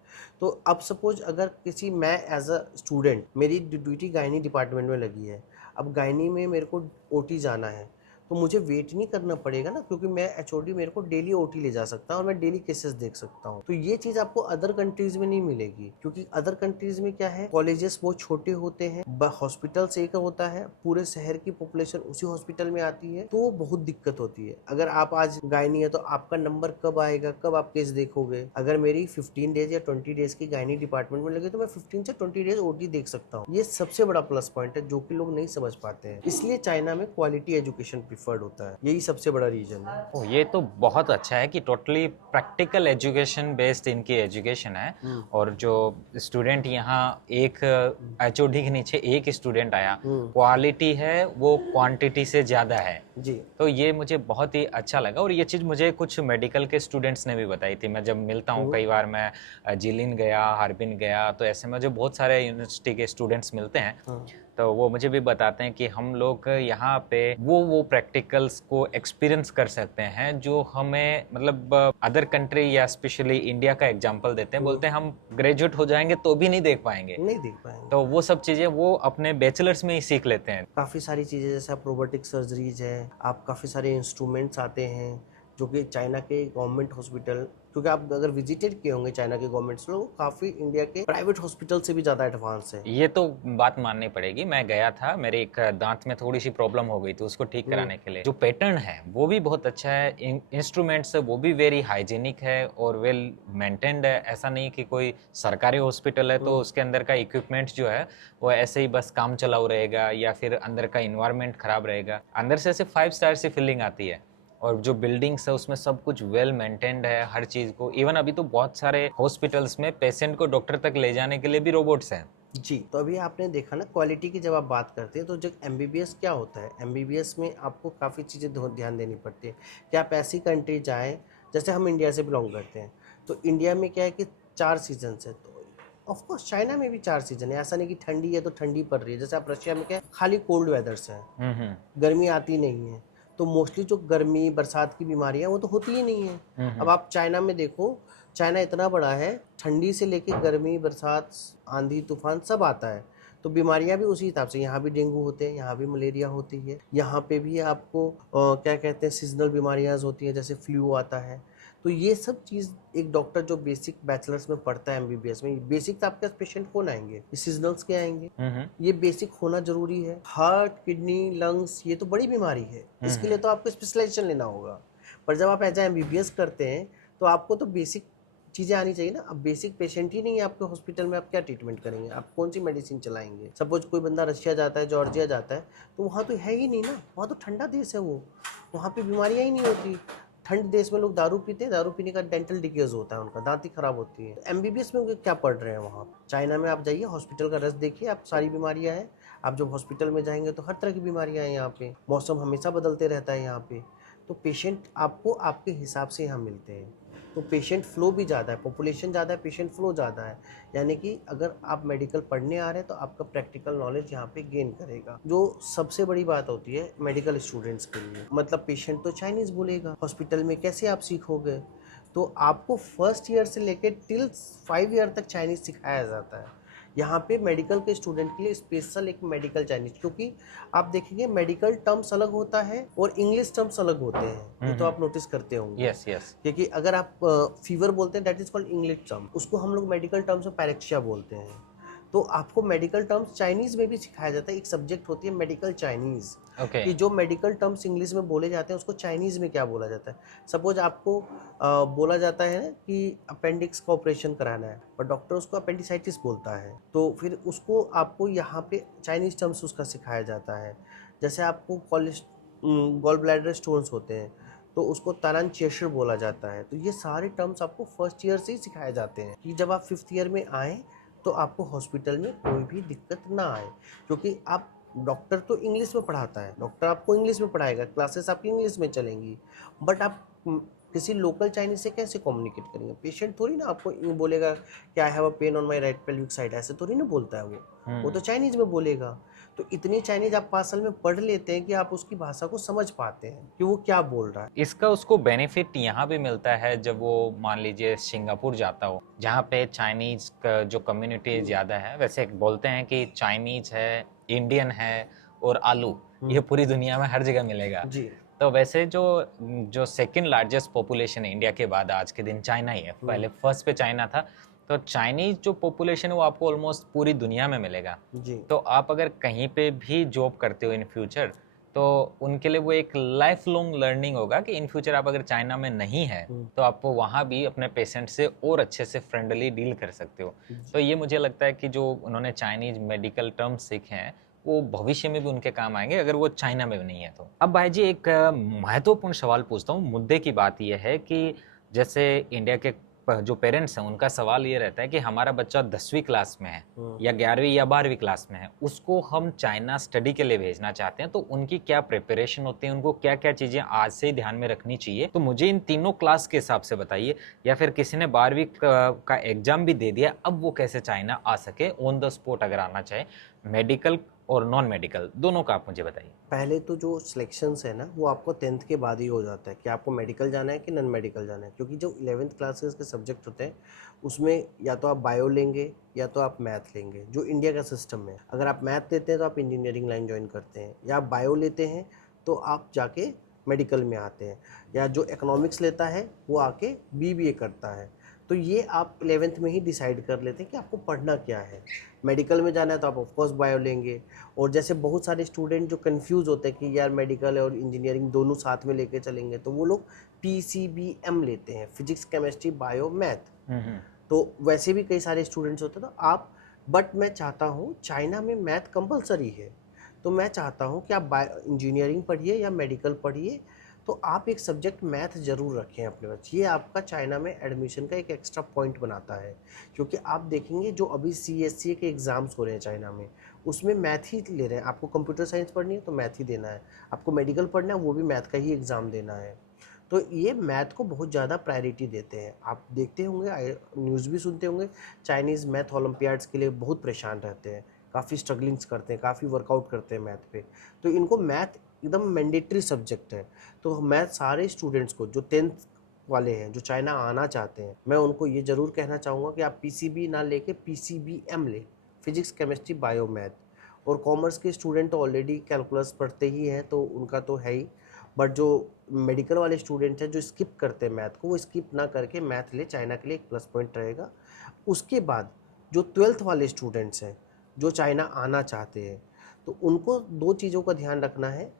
तो अब सपोज अगर किसी, मैं एज अ स्टूडेंट, मेरी ड्यूटी गायनी डिपार्टमेंट में लगी है, अब गायनी में मेरे को ओटी जाना है, तो मुझे वेट नहीं करना पड़ेगा ना, क्योंकि मैं एचओडी मेरे को डेली ओटी ले जा सकता हूँ और मैं डेली केसेस देख सकता हूँ। तो ये चीज आपको अदर कंट्रीज में नहीं मिलेगी, क्योंकि अदर कंट्रीज में क्या है, कॉलेजेस बहुत छोटे होते हैं, हॉस्पिटल्स एक होता है, पूरे शहर की पॉपुलेशन उसी हॉस्पिटल में आती है, तो बहुत दिक्कत होती है। अगर आप आज गायनी है तो आपका नंबर कब आएगा, कब आप केस देखोगे। अगर मेरी 15 डेज या 20 डेज की गायनी डिपार्टमेंट में लगे, तो मैं 15 से 20 डेज ओटी देख सकता हूँ। ये सबसे बड़ा प्लस पॉइंट है, जो कि लोग नहीं समझ पाते हैं। इसलिए चाइना में क्वालिटी एजुकेशन प्रिफर्ड होता है, यही सबसे बड़ा रीजन है। ओ, ये तो बहुत अच्छा है कि टोटली प्रैक्टिकल एजुकेशन बेस्ड इनकी एजुकेशन है। और जो स्टूडेंट यहाँ एक एचओडी के नीचे एक स्टूडेंट आया, क्वालिटी है वो क्वांटिटी से ज़्यादा है जी। तो ये मुझे बहुत ही अच्छा लगा। और ये चीज़ मुझे कुछ मेडिकल के स्टूडेंट्स ने भी बताई थी। मैं जब मिलता हूँ, कई बार मैं जिलिन गया, हार्बिन गया, तो ऐसे में जो बहुत सारे यूनिवर्सिटी के स्टूडेंट्स मिलते हैं, तो वो मुझे भी बताते हैं कि हम लोग यहाँ पे वो प्रैक्टिकल्स को एक्सपीरियंस कर सकते हैं जो हमें, मतलब अदर कंट्री या स्पेशली इंडिया का एग्जांपल देते हैं। बोलते हैं हम ग्रेजुएट हो जाएंगे तो भी नहीं देख पाएंगे, नहीं देख पाएंगे। तो वो सब चीज़ें वो अपने बैचलर्स में ही सीख लेते हैं। काफ़ी सारी चीज़ें, जैसे आप रोबोटिक सर्जरीज है, आप काफ़ी सारे इंस्ट्रूमेंट्स आते हैं जो कि चाइना के गवर्नमेंट हॉस्पिटल, क्योंकि आप अगर विजिटेड किए होंगे चाइना के गवर्नमेंट्स लोग, काफ़ी इंडिया के प्राइवेट हॉस्पिटल से भी ज़्यादा एडवांस है। ये तो बात माननी पड़ेगी। मैं गया था, मेरे एक दांत में थोड़ी सी प्रॉब्लम हो गई थी, उसको ठीक कराने के लिए जो पैटर्न है वो भी बहुत अच्छा है, इंस्ट्रूमेंट्स वो भी वेरी हाइजीनिक है और वेल मेंटेन्ड है। ऐसा नहीं कि कोई सरकारी हॉस्पिटल है तो उसके अंदर का इक्विपमेंट जो है वो ऐसे ही बस काम चलाऊ रहेगा या फिर अंदर का इन्वायरमेंट खराब रहेगा। अंदर से ऐसे 5 स्टार सी फीलिंग आती है। और जो बिल्डिंग्स है उसमें सब कुछ वेल मेंटेन्ड है, हर चीज़ को। इवन अभी तो बहुत सारे हॉस्पिटल्स में पेशेंट को डॉक्टर तक ले जाने के लिए भी रोबोट्स हैं। जी। तो अभी आपने देखा ना, क्वालिटी की जब आप बात करते हैं, तो जब एमबीबीएस क्या होता है, एमबीबीएस में आपको काफ़ी चीज़ें ध्यान देनी पड़ती है कि आप ऐसी कंट्री जाएं, जैसे हम इंडिया से बिलोंग करते हैं, तो इंडिया में क्या है कि 4 सीजन्स है। तो ऑफकोर्स चाइना में भी 4 सीजन है, ऐसा नहीं कि ठंडी है तो ठंडी पड़ रही है। जैसे आप रशिया में क्या है, खाली कोल्ड वेदर्स है, गर्मी आती नहीं है। तो मोस्टली जो गर्मी बरसात की बीमारियां वो तो होती ही नहीं है। अब आप चाइना में देखो, चाइना इतना बड़ा है, ठंडी से लेके गर्मी, बरसात, आंधी तूफान सब आता है। तो बीमारियां भी उसी हिसाब से, यहाँ भी डेंगू होते हैं, यहाँ भी मलेरिया होती है, यहाँ पे भी आपको क्या कहते हैं, सीजनल बीमारियां होती हैं, जैसे फ्लू आता है। तो ये सब चीज़ एक डॉक्टर जो बेसिक बैचलर्स में पढ़ता है एमबीबीएस में, बेसिक तो आपके पेशेंट कौन आएंगे, सीजनल्स के आएंगे। ये बेसिक होना जरूरी है। हार्ट, किडनी, लंग्स, ये तो बड़ी बीमारी है, इसके लिए तो आपको स्पेशलाइजेशन लेना होगा। पर जब आप एज एमबीबीएस करते हैं तो आपको तो बेसिक चीज़ें आनी चाहिए ना। अब बेसिक पेशेंट ही नहीं है आपके हॉस्पिटल में, आप क्या ट्रीटमेंट करेंगे, आप कौन सी मेडिसिन चलाएंगे। सपोज कोई बंदा रशिया जाता है, जॉर्जिया जाता है, तो वहाँ तो है ही नहीं ना, वहाँ तो ठंडा देश है, वो वहाँ पे बीमारियाँ ही नहीं होती। ठंड देश में लोग दारू पीते हैं, दारू पीने का डेंटल डिकेज होता है, उनका दांत ही खराब होती है। एमबीबीएस में क्या पढ़ रहे हैं वहाँ। चाइना में आप जाइए, हॉस्पिटल का रस देखिए, आप सारी बीमारियाँ हैं। आप जब हॉस्पिटल में जाएंगे तो हर तरह की बीमारियाँ हैं यहाँ पे, मौसम हमेशा बदलते रहता है यहाँ पे। तो पेशेंट आपको आपके हिसाब से यहाँ मिलते हैं। तो पेशेंट फ्लो भी ज़्यादा है, पॉपुलेशन ज़्यादा है, पेशेंट फ्लो ज़्यादा है। यानी कि अगर आप मेडिकल पढ़ने आ रहे हैं तो आपका प्रैक्टिकल नॉलेज यहाँ पे गेन करेगा, जो सबसे बड़ी बात होती है मेडिकल स्टूडेंट्स के लिए। मतलब पेशेंट तो चाइनीज़ बोलेगा, हॉस्पिटल में कैसे आप सीखोगे? तो आपको फर्स्ट ईयर से लेकर टिल 5 ईयर तक चाइनीज़ सिखाया जाता है। यहाँ पे मेडिकल के स्टूडेंट के लिए स्पेशल एक मेडिकल चाइनीज, क्योंकि आप देखेंगे मेडिकल टर्म्स अलग होता है और इंग्लिश टर्म्स अलग होते हैं, ये तो आप नोटिस करते होंगे। Yes yes. क्योंकि अगर आप फीवर बोलते हैं that is called English term, उसको हम लोग मेडिकल टर्म्स में पैरेक्सिया बोलते हैं। तो आपको मेडिकल टर्म्स चाइनीज में भी सिखाया जाता है, एक सब्जेक्ट होती है मेडिकल चाइनीज, ओके। कि जो मेडिकल टर्म्स इंग्लिश में बोले जाते हैं उसको चाइनीज में क्या बोला जाता है। सपोज आपको बोला जाता है ना कि अपेंडिक्स का ऑपरेशन कराना है, पर डॉक्टर उसको अपेंडिसाइटिस बोलता है, तो फिर उसको आपको यहाँ पे चाइनीज टर्म्स उसका सिखाया जाता है। जैसे आपको गॉल ब्लैडर स्टोन्स होते हैं तो उसको तरन चेशर बोला जाता है। तो ये सारे टर्म्स आपको फर्स्ट ईयर से ही सिखाए जाते हैं कि जब आप 5th ईयर में आए तो आपको हॉस्पिटल में कोई भी दिक्कत ना आए, क्योंकि आप डॉक्टर तो इंग्लिश में पढ़ाता है, डॉक्टर आपको इंग्लिश में पढ़ाएगा, क्लासेस आपकी इंग्लिश में चलेंगी, बट आप किसी लोकल चाइनीज से कैसे कम्युनिकेट करेंगे? पेशेंट थोड़ी ना आपको बोलेगा कि I have a pain on my right pelvic side, ऐसे थोड़ी ना बोलता है वो तो चाइनीज में बोलेगा। तो इतनी चाइनीज आप 5 साल में पढ़ लेते हैं कि आप उसकी भाषा को समझ पाते हैं कि वो क्या बोल रहा है। इसका उसको बेनिफिट यहाँ भी मिलता है जब वो मान लीजिए सिंगापुर जाता हो, जहाँ पे चाइनीज का जो कम्युनिटी ज़्यादा है। वैसे बोलते हैं कि चाइनीज है, इंडियन है और आलू, ये पूरी दुनिया में हर जगह मिलेगा। जी। तो वैसे जो जो सेकंड लार्जेस्ट पॉपुलेशन है इंडिया के बाद आज के दिन, चाइना ही है। पहले फर्स्ट पे चाइना था। तो चाइनीज जो पॉपुलेशन है वो आपको ऑलमोस्ट पूरी दुनिया में मिलेगा। जी। तो आप अगर कहीं पे भी जॉब करते हो इन फ्यूचर, तो उनके लिए वो एक लाइफ लॉन्ग लर्निंग होगा कि इन फ्यूचर आप अगर चाइना में नहीं है तो आप वहाँ भी अपने पेशेंट से और अच्छे से फ्रेंडली डील कर सकते हो। तो ये मुझे लगता है कि जो उन्होंने चाइनीज मेडिकल टर्म्स सीखे हैं वो भविष्य में भी उनके काम आएंगे अगर वो चाइना में भी नहीं है तो। अब भाई जी एक महत्वपूर्ण सवाल पूछता हूँ। मुद्दे की बात यह है कि जैसे इंडिया के जो पेरेंट्स हैं उनका सवाल ये रहता है कि हमारा बच्चा 10वीं क्लास में है या 11वीं या 12वीं क्लास में है, उसको हम चाइना स्टडी के लिए भेजना चाहते हैं, तो उनकी क्या प्रिपरेशन होती है, उनको क्या क्या चीज़ें आज से ही ध्यान में रखनी चाहिए। तो मुझे इन तीनों क्लास के हिसाब से बताइए, या फिर किसी ने 12वीं का एग्जाम भी दे दिया, अब वो कैसे चाइना आ सके ऑन द स्पॉट अगर आना चाहे, मेडिकल और नॉन मेडिकल दोनों का आप मुझे बताइए। पहले तो जो सिलेक्शंस है ना वो आपको 10th के बाद ही हो जाता है कि आपको मेडिकल जाना है कि नॉन मेडिकल जाना है, क्योंकि जो 11th क्लासेस के सब्जेक्ट होते हैं उसमें या तो आप बायो लेंगे या तो आप मैथ लेंगे, जो इंडिया का सिस्टम है। अगर आप मैथ लेते हैं तो आप इंजीनियरिंग लाइन ज्वाइन करते हैं, या आप बायो लेते हैं तो आप जाके मेडिकल में आते हैं, या जो इकोनॉमिक्स लेता है वो आके BBA करता है। तो ये आप 11th में ही डिसाइड कर लेते हैं कि आपको पढ़ना क्या है। मेडिकल में जाना है तो आप ऑफकोर्स बायो लेंगे। और जैसे बहुत सारे स्टूडेंट जो कंफ्यूज होते हैं कि यार मेडिकल और इंजीनियरिंग दोनों साथ में लेके चलेंगे, तो वो लोग PCBM लेते हैं, फिजिक्स केमिस्ट्री बायो मैथ। तो वैसे भी कई सारे स्टूडेंट्स होते हैं। तो आप, बट मैं चाहता हूँ चाइना में मैथ कंपलसरी है, तो मैं चाहता हूँ कि आप इंजीनियरिंग पढ़िए या मेडिकल पढ़िए, तो आप एक सब्जेक्ट मैथ ज़रूर रखें अपने बच्चे। ये आपका चाइना में एडमिशन का एक एक्स्ट्रा पॉइंट बनाता है, क्योंकि आप देखेंगे जो अभी CSCA के एग्ज़ाम्स हो रहे हैं चाइना में, उसमें मैथ ही ले रहे हैं। आपको कंप्यूटर साइंस पढ़नी है तो मैथ ही देना है, आपको मेडिकल पढ़ना है वो भी मैथ का ही एग्ज़ाम देना है। तो ये मैथ को बहुत ज़्यादा प्रायोरिटी देते हैं। आप देखते होंगे, न्यूज़ भी सुनते होंगे, चाइनीज़ मैथ ओलंपियाड्स के लिए बहुत परेशान रहते हैं, काफ़ी स्ट्रगलिंग्स करते हैं, काफ़ी वर्कआउट करते हैं मैथ पे। तो इनको मैथ एकदम मैंडेटरी सब्जेक्ट है। तो मैं सारे स्टूडेंट्स को जो 10th वाले हैं जो चाइना आना चाहते हैं, मैं उनको ये ज़रूर कहना चाहूँगा कि आप PCB ना लेके PCBM लें, फिजिक्स केमिस्ट्री बायो मैथ। और कॉमर्स के स्टूडेंट तो ऑलरेडी कैलकुलस पढ़ते ही हैं तो उनका तो है ही, बट जो मेडिकल वाले स्टूडेंट हैं जो स्किप करते हैं मैथ को, वो स्किप ना करके मैथ ले, चाइना के लिए एक प्लस पॉइंट रहेगा। उसके बाद जो 12th वाले स्टूडेंट्स हैं जो चाइना आना चाहते हैं, तो उनको 2 चीज़ों का ध्यान रखना है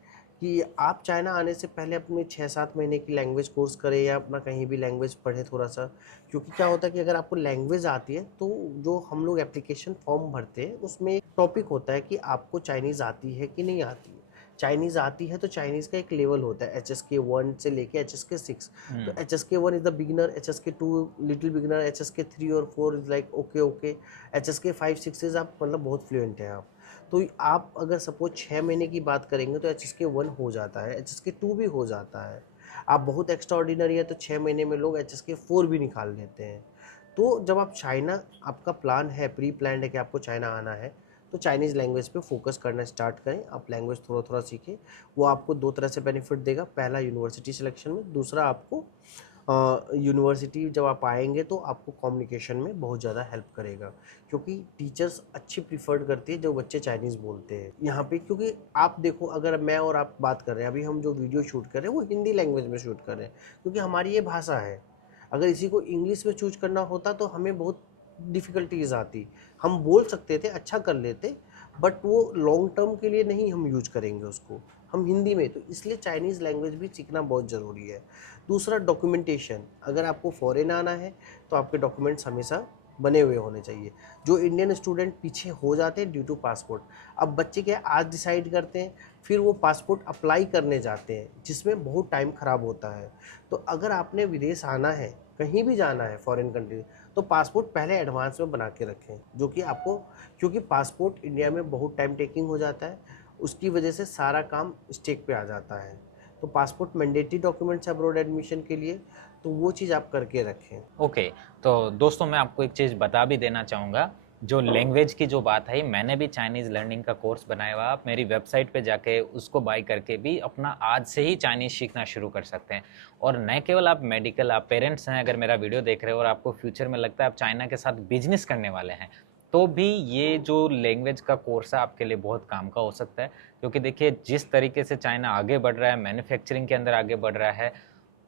कि आप चाइना आने से पहले अपने 6-7 महीने की लैंग्वेज कोर्स करें या अपना कहीं भी लैंग्वेज पढ़ें थोड़ा सा। क्योंकि क्या होता है कि अगर आपको लैंग्वेज आती है तो जो हम लोग एप्लीकेशन फॉर्म भरते हैं उसमें एक टॉपिक होता है कि आपको चाइनीज़ आती है कि नहीं आती है। चाइनीज़ आती है तो चाइनीज़ का एक लेवल होता है HSK 1 से लेके HSK 6। तो HSK 1 is the beginner, HSK 2 little beginner, HSK 3 और 4 is like okay okay, HSK 5-6 is आप मतलब बहुत फ्लुएंट हैं आप। तो आप अगर सपोज 6 महीने की बात करेंगे तो HSK 1 हो जाता है, HSK 2 भी हो जाता है। आप बहुत एक्स्ट्रा ऑर्डिनरी है तो 6 महीने में लोग HSK 4 भी निकाल लेते हैं। तो जब आप चाइना, आपका प्लान है, प्री प्लान है कि आपको चाइना आना है, तो चाइनीज़ लैंग्वेज पे फोकस करना स्टार्ट करें। आप लैंग्वेज थोड़ा थोड़ा सीखें। वो आपको 2 तरह से बेनिफिट देगा। पहला यूनिवर्सिटी सिलेक्शन में, दूसरा आपको यूनिवर्सिटी जब आप आएंगे तो आपको कम्युनिकेशन में बहुत ज़्यादा हेल्प करेगा, क्योंकि टीचर्स अच्छी प्रीफर्ड करती है जो बच्चे चाइनीज़ बोलते हैं यहाँ पे। क्योंकि आप देखो, अगर मैं और आप बात कर रहे हैं, अभी हम जो वीडियो शूट कर रहे हैं वो हिंदी लैंग्वेज में शूट कर रहे हैं, क्योंकि हमारी ये भाषा है। अगर इसी को इंग्लिश में चूज करना होता तो हमें बहुत डिफ़िकल्टीज आती। हम बोल सकते थे, अच्छा कर लेते, बट वो लॉन्ग टर्म के लिए नहीं हम यूज करेंगे उसको, हम हिंदी में। तो इसलिए चाइनीज़ लैंग्वेज भी सीखना बहुत ज़रूरी है। दूसरा डॉक्यूमेंटेशन, अगर आपको फॉरेन आना है तो आपके डॉक्यूमेंट्स हमेशा बने हुए होने चाहिए। जो इंडियन स्टूडेंट पीछे हो जाते हैं ड्यू टू पासपोर्ट, अब बच्चे क्या आज डिसाइड करते हैं, फिर वो पासपोर्ट अप्लाई करने जाते हैं, जिसमें बहुत टाइम ख़राब होता है। तो अगर आपने विदेश आना है, कहीं भी जाना है फॉरेन कंट्री, तो पासपोर्ट पहले एडवांस में बना के रखें, जो कि आपको, क्योंकि पासपोर्ट इंडिया में बहुत टाइम टेकिंग हो जाता है, उसकी वजह से सारा काम स्टेक पे आ जाता है। तो पासपोर्ट मैंडेटरी डॉक्यूमेंट्स है अब्रॉड एडमिशन के लिए, तो वो चीज़ आप करके रखें। ओके, तो दोस्तों मैं आपको एक चीज़ बता भी देना चाहूँगा। जो लैंग्वेज की जो बात है, मैंने भी चाइनीज़ लर्निंग का कोर्स बनाया हुआ। आप मेरी वेबसाइट पे जाके उसको बाय करके भी अपना आज से ही चाइनीज़ सीखना शुरू कर सकते हैं। और न केवल आप मेडिकल, आप पेरेंट्स हैं, अगर मेरा वीडियो देख रहे हो और आपको फ्यूचर में लगता है आप चाइना के साथ बिजनेस करने वाले हैं, तो भी ये जो लैंग्वेज का कोर्स है आपके लिए बहुत काम का हो सकता है। क्योंकि देखिए जिस तरीके से चाइना आगे बढ़ रहा है, मैन्युफैक्चरिंग के अंदर आगे बढ़ रहा है,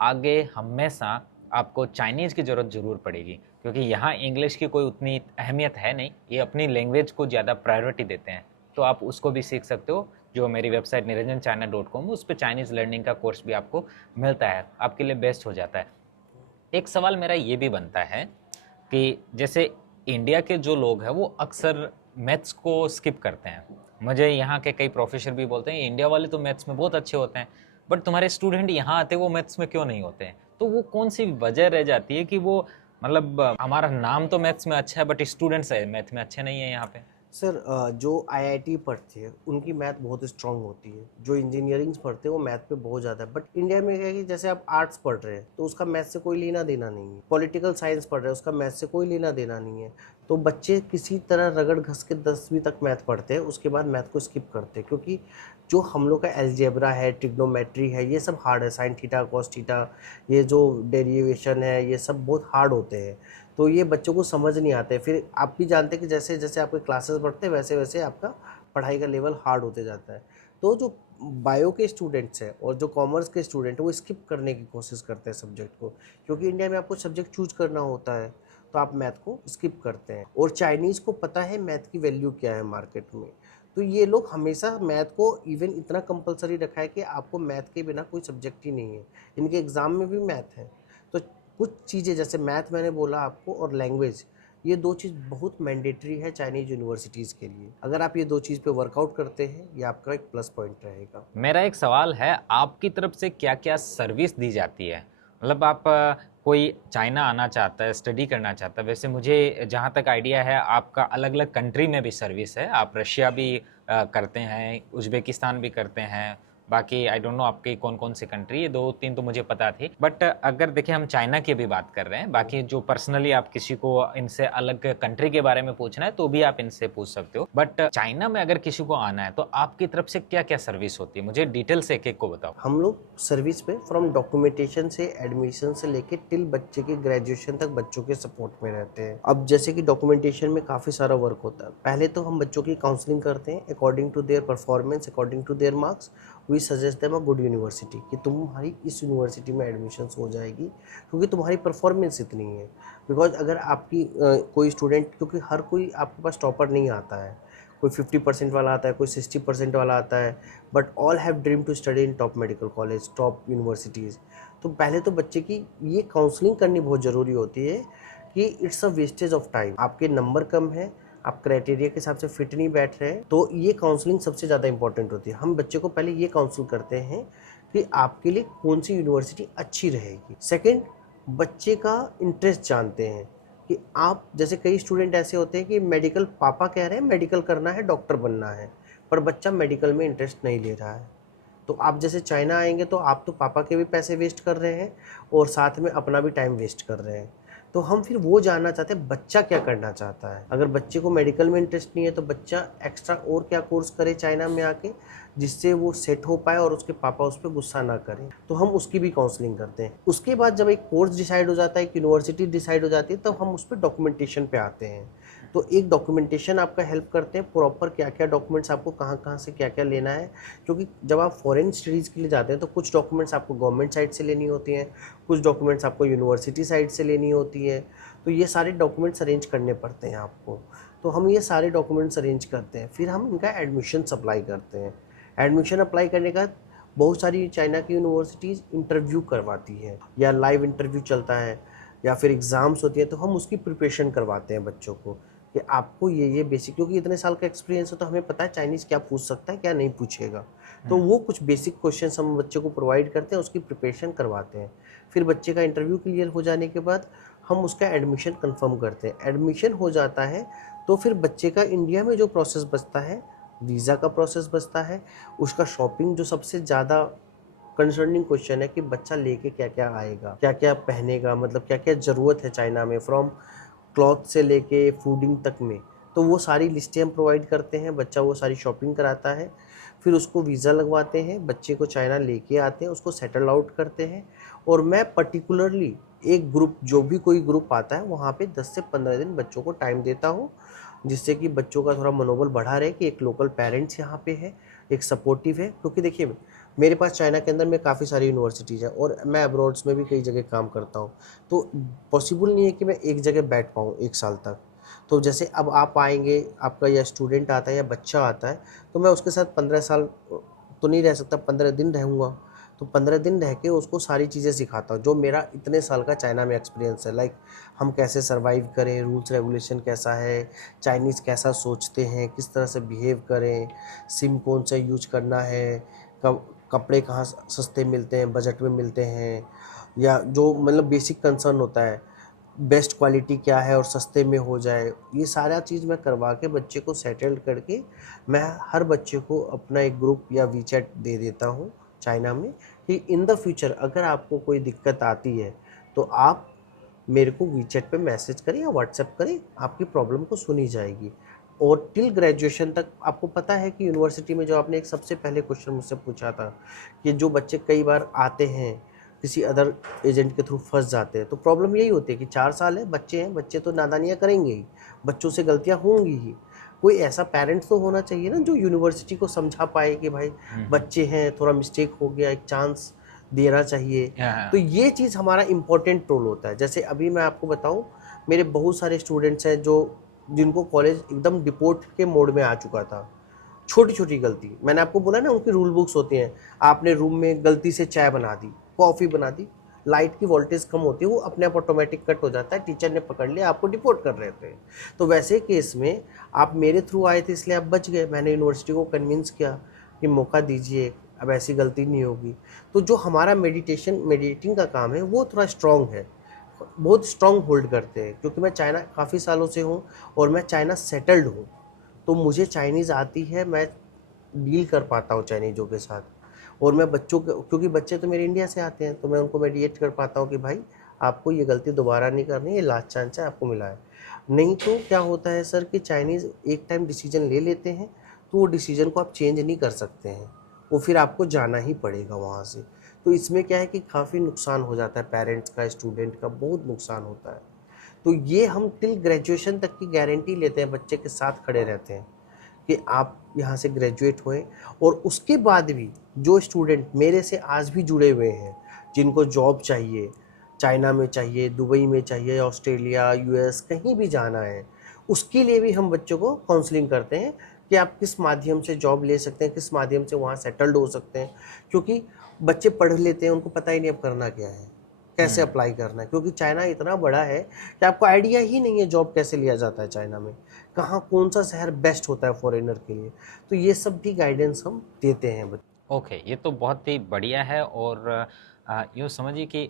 आगे हमेशा आपको चाइनीज़ की ज़रूरत ज़रूर पड़ेगी, क्योंकि यहाँ इंग्लिश की कोई उतनी अहमियत है नहीं, ये अपनी लैंग्वेज को ज़्यादा प्रायोरिटी देते हैं। तो आप उसको भी सीख सकते हो, जो मेरी वेबसाइट niranjanchina.com, उस पे चाइनीज़ लर्निंग का कोर्स भी आपको मिलता है, आपके लिए बेस्ट हो जाता है। एक सवाल मेरा ये भी बनता है कि जैसे इंडिया के जो लोग हैं वो अक्सर मैथ्स को स्किप करते हैं। मुझे यहाँ के कई प्रोफेसर भी बोलते हैं इंडिया वाले तो मैथ्स में बहुत अच्छे होते हैं, बट तुम्हारे स्टूडेंट यहाँ आते वो मैथ्स में क्यों नहीं होते हैं? तो वो कौन सी वजह रह जाती है कि वो, मतलब हमारा नाम तो मैथ्स में अच्छा है बट स्टूडेंट्स है मैथ में अच्छे नहीं है यहाँ पे? सर, जो IIT पढ़ते हैं उनकी मैथ बहुत स्ट्रांग होती है। जो इंजीनियरिंग्स पढ़ते हैं वो मैथ पे बहुत ज़्यादा है। बट इंडिया में क्या है कि जैसे आप आर्ट्स पढ़ रहे हैं तो उसका मैथ से कोई लेना देना नहीं है। पॉलिटिकल साइंस पढ़ रहे हैं, उसका मैथ से कोई लेना देना नहीं है। तो बच्चे किसी तरह रगड़ घस के 10वीं तक मैथ पढ़ते हैं, उसके बाद मैथ को स्किप करते हैं, क्योंकि जो हम लोग का एल्जेब्रा है, ट्रिग्नोमेट्री है, ये सब हार्ड है। साइन थीटा, कॉस थीटा, ये जो डेरिवेशन है, ये सब बहुत हार्ड होते हैं। तो ये बच्चों को समझ नहीं आते। फिर आप भी जानते हैं कि जैसे जैसे आपके क्लासेस बढ़ते हैं वैसे वैसे आपका पढ़ाई का लेवल हार्ड होते जाता है। तो जो बायो के स्टूडेंट्स हैं और जो कॉमर्स के स्टूडेंट हैं वो स्किप करने की कोशिश करते हैं सब्जेक्ट को, क्योंकि इंडिया में आपको सब्जेक्ट चूज करना होता है, तो आप मैथ को स्किप करते हैं। और चाइनीज़ को पता है मैथ की वैल्यू क्या है मार्केट में, तो ये लोग हमेशा मैथ को इवन इतना कंपलसरी रखा है कि आपको मैथ के बिना कोई सब्जेक्ट ही नहीं है। इनके एग्ज़ाम में भी मैथ है। तो कुछ चीज़ें जैसे मैथ मैंने बोला आपको, और लैंग्वेज, ये 2 चीज़ बहुत मैंडेटरी है चाइनीज़ यूनिवर्सिटीज़ के लिए। अगर आप ये 2 चीज़ पे वर्कआउट करते हैं, ये आपका एक प्लस पॉइंट रहेगा। मेरा एक सवाल है, आपकी तरफ से क्या क्या सर्विस दी जाती है? मतलब आप कोई चाइना आना चाहता है, स्टडी करना चाहता है, वैसे मुझे जहाँ तक आइडिया है आपका अलग अलग कंट्री में भी सर्विस है। आप रशिया भी करते हैं, उज़्बेकिस्तान भी करते हैं, बाकी आई डोंट नो आपकी कौन कौन सी कंट्री, ये 2-3 तो मुझे पता थी। बट अगर देखिए हम चाइना की भी बात कर रहे हैं, बाकी जो पर्सनली आप किसी को इनसे अलग कंट्री के बारे में पूछना है तो भी आप इनसे पूछ सकते हो। बट चाइना में अगर किसी को आना है तो आपकी तरफ से क्या क्या सर्विस होती है? मुझे डिटेल से एक एक को बताओ। हम लोग सर्विस पे फ्रॉम डॉक्यूमेंटेशन से एडमिशन से लेके टिल बच्चे के ग्रेजुएशन तक बच्चों के सपोर्ट में रहते हैं। अब जैसे कि डॉक्यूमेंटेशन में काफ़ी सारा वर्क होता है। पहले तो हम बच्चों की काउंसलिंग करते हैं according to their performance, according to their marks. We suggest them a good university कि तुम्हारी इस यूनिवर्सिटी में एडमिशन हो जाएगी, क्योंकि तुम्हारी परफॉर्मेंस इतनी है। बिकॉज अगर आपकी कोई स्टूडेंट, क्योंकि हर कोई आपके पास टॉपर नहीं आता है, कोई 50% वाला आता है, कोई 60% वाला आता है, but all have dream to study in top medical college, top universities. तो पहले तो बच्चे की ये काउंसलिंग करनी बहुत ज़रूरी होती है कि it's a wastage of time. आपके नंबर कम है, आप क्राइटेरिया के हिसाब से फिट नहीं बैठ रहे, तो ये काउंसलिंग सबसे ज़्यादा इंपॉर्टेंट होती है। हम बच्चे को पहले ये काउंसिल करते हैं कि आपके लिए कौन सी यूनिवर्सिटी अच्छी रहेगी। सेकेंड, बच्चे का इंटरेस्ट जानते हैं कि आप, जैसे कई स्टूडेंट ऐसे होते हैं कि मेडिकल, पापा कह रहे हैं मेडिकल करना है, डॉक्टर बनना है, पर बच्चा मेडिकल में इंटरेस्ट नहीं ले रहा है, तो आप जैसे चाइना आएंगे तो आप तो पापा के भी पैसे वेस्ट कर रहे हैं और साथ में अपना भी टाइम वेस्ट कर रहे हैं। तो हम फिर वो जानना चाहते हैं बच्चा क्या करना चाहता है। अगर बच्चे को मेडिकल में इंटरेस्ट नहीं है तो बच्चा एक्स्ट्रा और क्या कोर्स करे चाइना में आके जिससे वो सेट हो पाए और उसके पापा उस पर गुस्सा ना करें, तो हम उसकी भी काउंसलिंग करते हैं। उसके बाद जब एक कोर्स डिसाइड हो जाता है, एक यूनिवर्सिटी डिसाइड हो जाती है, तब हम उस पर डॉक्यूमेंटेशन पे आते हैं। तो एक डॉक्यूमेंटेशन आपका हेल्प करते हैं प्रॉपर, क्या क्या डॉक्यूमेंट्स आपको कहाँ कहाँ से क्या क्या लेना है। क्योंकि जब आप फॉरेन स्टडीज़ के लिए जाते हैं तो कुछ डॉक्यूमेंट्स आपको गवर्नमेंट साइड से लेनी होती हैं, कुछ डॉक्यूमेंट्स आपको यूनिवर्सिटी साइड से लेनी होती है। तो ये सारे डॉक्यूमेंट्स अरेंज करने पड़ते हैं आपको। तो हम ये सारे डॉक्यूमेंट्स अरेंज करते हैं, फिर हम इनका एडमिशन अप्लाई करते हैं। एडमिशन अप्लाई करने का बहुत सारी चाइना की यूनिवर्सिटीज़ इंटरव्यू करवाती है या लाइव इंटरव्यू चलता है या फिर एग्ज़ाम्स होती है, तो हम उसकी प्रिपरेशन करवाते हैं बच्चों को कि आपको ये बेसिक, क्योंकि इतने साल का एक्सपीरियंस है तो हमें पता है चाइनीज़ क्या पूछ सकता है क्या नहीं पूछेगा। तो वो कुछ बेसिक क्वेश्चंस हम बच्चे को प्रोवाइड करते हैं, उसकी प्रिपरेशन करवाते हैं। फिर बच्चे का इंटरव्यू क्लियर हो जाने के बाद हम उसका एडमिशन कंफर्म करते हैं। एडमिशन हो जाता है तो फिर बच्चे का इंडिया में जो प्रोसेस बचता है, वीज़ा का प्रोसेस बचता है, उसका शॉपिंग, जो सबसे ज़्यादा कंसर्निंग क्वेश्चन है कि बच्चा लेके क्या क्या आएगा, क्या क्या पहनेगा, मतलब क्या क्या ज़रूरत है चाइना में, फ्रॉम क्लॉथ से लेके फूडिंग तक में। तो वो सारी लिस्टें हम प्रोवाइड करते हैं, बच्चा वो सारी शॉपिंग कराता है, फिर उसको वीज़ा लगवाते हैं, बच्चे को चाइना लेके आते हैं, उसको सेटल आउट करते हैं। और मैं पर्टिकुलरली एक ग्रुप, जो भी कोई ग्रुप आता है वहाँ पे 10 से 15 दिन बच्चों को टाइम देता हूँ, जिससे कि बच्चों का थोड़ा मनोबल बढ़ा रहे कि एक लोकल पेरेंट्स यहाँ पे है, एक सपोर्टिव है। क्योंकि देखिए मेरे पास चाइना के अंदर में काफ़ी सारी यूनिवर्सिटीज़ हैं और मैं अब्रॉड्स में भी कई जगह काम करता हूँ, तो पॉसिबल नहीं है कि मैं एक जगह बैठ पाऊँ 1 साल तक। तो जैसे अब आप आएंगे, आपका या स्टूडेंट आता है या बच्चा आता है, तो मैं उसके साथ 15 साल तो नहीं रह सकता, 15 दिन रहूँगा। तो 15 दिन रह के उसको सारी चीज़ें सिखाता हूँ जो मेरा इतने साल का चाइना में एक्सपीरियंस है। लाइक हम कैसे सर्वाइव करें, रूल्स रेगुलेशन कैसा है, चाइनीज़ कैसा सोचते हैं, किस तरह से बिहेव करें, सिम कौन सा यूज करना है, कपड़े कहाँ सस्ते मिलते हैं, बजट में मिलते हैं, या जो मतलब बेसिक कंसर्न होता है, बेस्ट क्वालिटी क्या है और सस्ते में हो जाए। ये सारा चीज़ मैं करवा के बच्चे को सेटल्ड करके मैं हर बच्चे को अपना एक ग्रुप या वीचैट दे देता हूँ चाइना में, कि इन द फ्यूचर अगर आपको कोई दिक्कत आती है तो आप मेरे को वीचैट पे मैसेज करें या व्हाट्सएप करें, आपकी प्रॉब्लम को सुनी जाएगी। और टिल ग्रेजुएशन तक आपको पता है कि यूनिवर्सिटी में जो आपने एक सबसे पहले क्वेश्चन मुझसे पूछा था कि जो बच्चे कई बार आते हैं किसी अदर एजेंट के थ्रू फंस जाते हैं, तो प्रॉब्लम यही होती है कि 4 साल है, बच्चे हैं, बच्चे तो नादानियाँ करेंगे ही, बच्चों से गलतियाँ होंगी ही। कोई ऐसा पेरेंट्स तो होना चाहिए ना जो यूनिवर्सिटी को समझा पाए कि भाई बच्चे हैं, थोड़ा मिस्टेक हो गया, एक चांस देना चाहिए। तो ये चीज़ हमारा इम्पोर्टेंट रोल होता है। जैसे अभी मैं आपको बताऊं, मेरे बहुत सारे स्टूडेंट्स हैं जो जिनको कॉलेज एकदम डिपोर्ट के मोड में आ चुका था, छोटी छोटी गलती, मैंने आपको बोला ना उनकी रूल बुक्स होती हैं, आपने रूम में गलती से चाय बना दी, कॉफ़ी बना दी, लाइट की वोल्टेज कम होती है, वो अपने आप ऑटोमेटिक कट हो जाता है, टीचर ने पकड़ लिया, आपको डिपोर्ट कर रहे थे। तो वैसे केस में आप मेरे थ्रू आए थे इसलिए आप बच गए। मैंने यूनिवर्सिटी को कन्विंस किया कि मौका दीजिए, अब ऐसी गलती नहीं होगी। तो जो हमारा मेडिटेटिंग का काम है वो थोड़ा स्ट्रॉन्ग है, बहुत स्ट्रॉन्ग होल्ड करते हैं। क्योंकि मैं चाइना काफ़ी सालों से हूँ और मैं चाइना सेटल्ड हूँ, तो मुझे चाइनीज़ आती है, मैं डील कर पाता हूँ चाइनीज़ों के साथ। और मैं बच्चों के, क्योंकि बच्चे तो मेरे इंडिया से आते हैं, तो मैं उनको मेडिएट कर पाता हूँ कि भाई आपको ये गलती दोबारा नहीं करनी, ये लास्ट चांस है, आपको मिला है। नहीं तो क्या होता है सर कि चाइनीज़ एक टाइम डिसीजन ले लेते हैं, तो वो डिसीजन को आप चेंज नहीं कर सकते हैं, वो फिर आपको जाना ही पड़ेगा वहाँ से। तो इसमें क्या है कि काफ़ी नुकसान हो जाता है, पेरेंट्स का, स्टूडेंट का बहुत नुकसान होता है। तो ये हम टिल ग्रेजुएशन तक की गारंटी लेते हैं, बच्चे के साथ खड़े रहते हैं कि आप यहाँ से ग्रेजुएट हुए। और उसके बाद भी जो स्टूडेंट मेरे से आज भी जुड़े हुए हैं, जिनको जॉब चाहिए, चाइना में चाहिए, दुबई में चाहिए, ऑस्ट्रेलिया, यूएस, कहीं भी जाना है, उसके लिए भी हम बच्चों को काउंसलिंग करते हैं कि आप किस माध्यम से जॉब ले सकते हैं, किस माध्यम से वहाँ सेटल्ड हो सकते हैं। क्योंकि बच्चे पढ़ लेते हैं, उनको पता ही नहीं अब करना क्या है, कैसे अप्लाई करना है। क्योंकि चाइना इतना बड़ा है कि आपको आइडिया ही नहीं है जॉब कैसे लिया जाता है चाइना में, कहाँ कौन सा शहर बेस्ट होता है फॉरेनर के लिए। तो ये सब भी गाइडेंस हम देते हैं बच्चों। ओके, ये तो बहुत ही बढ़िया है। और यूँ समझिए कि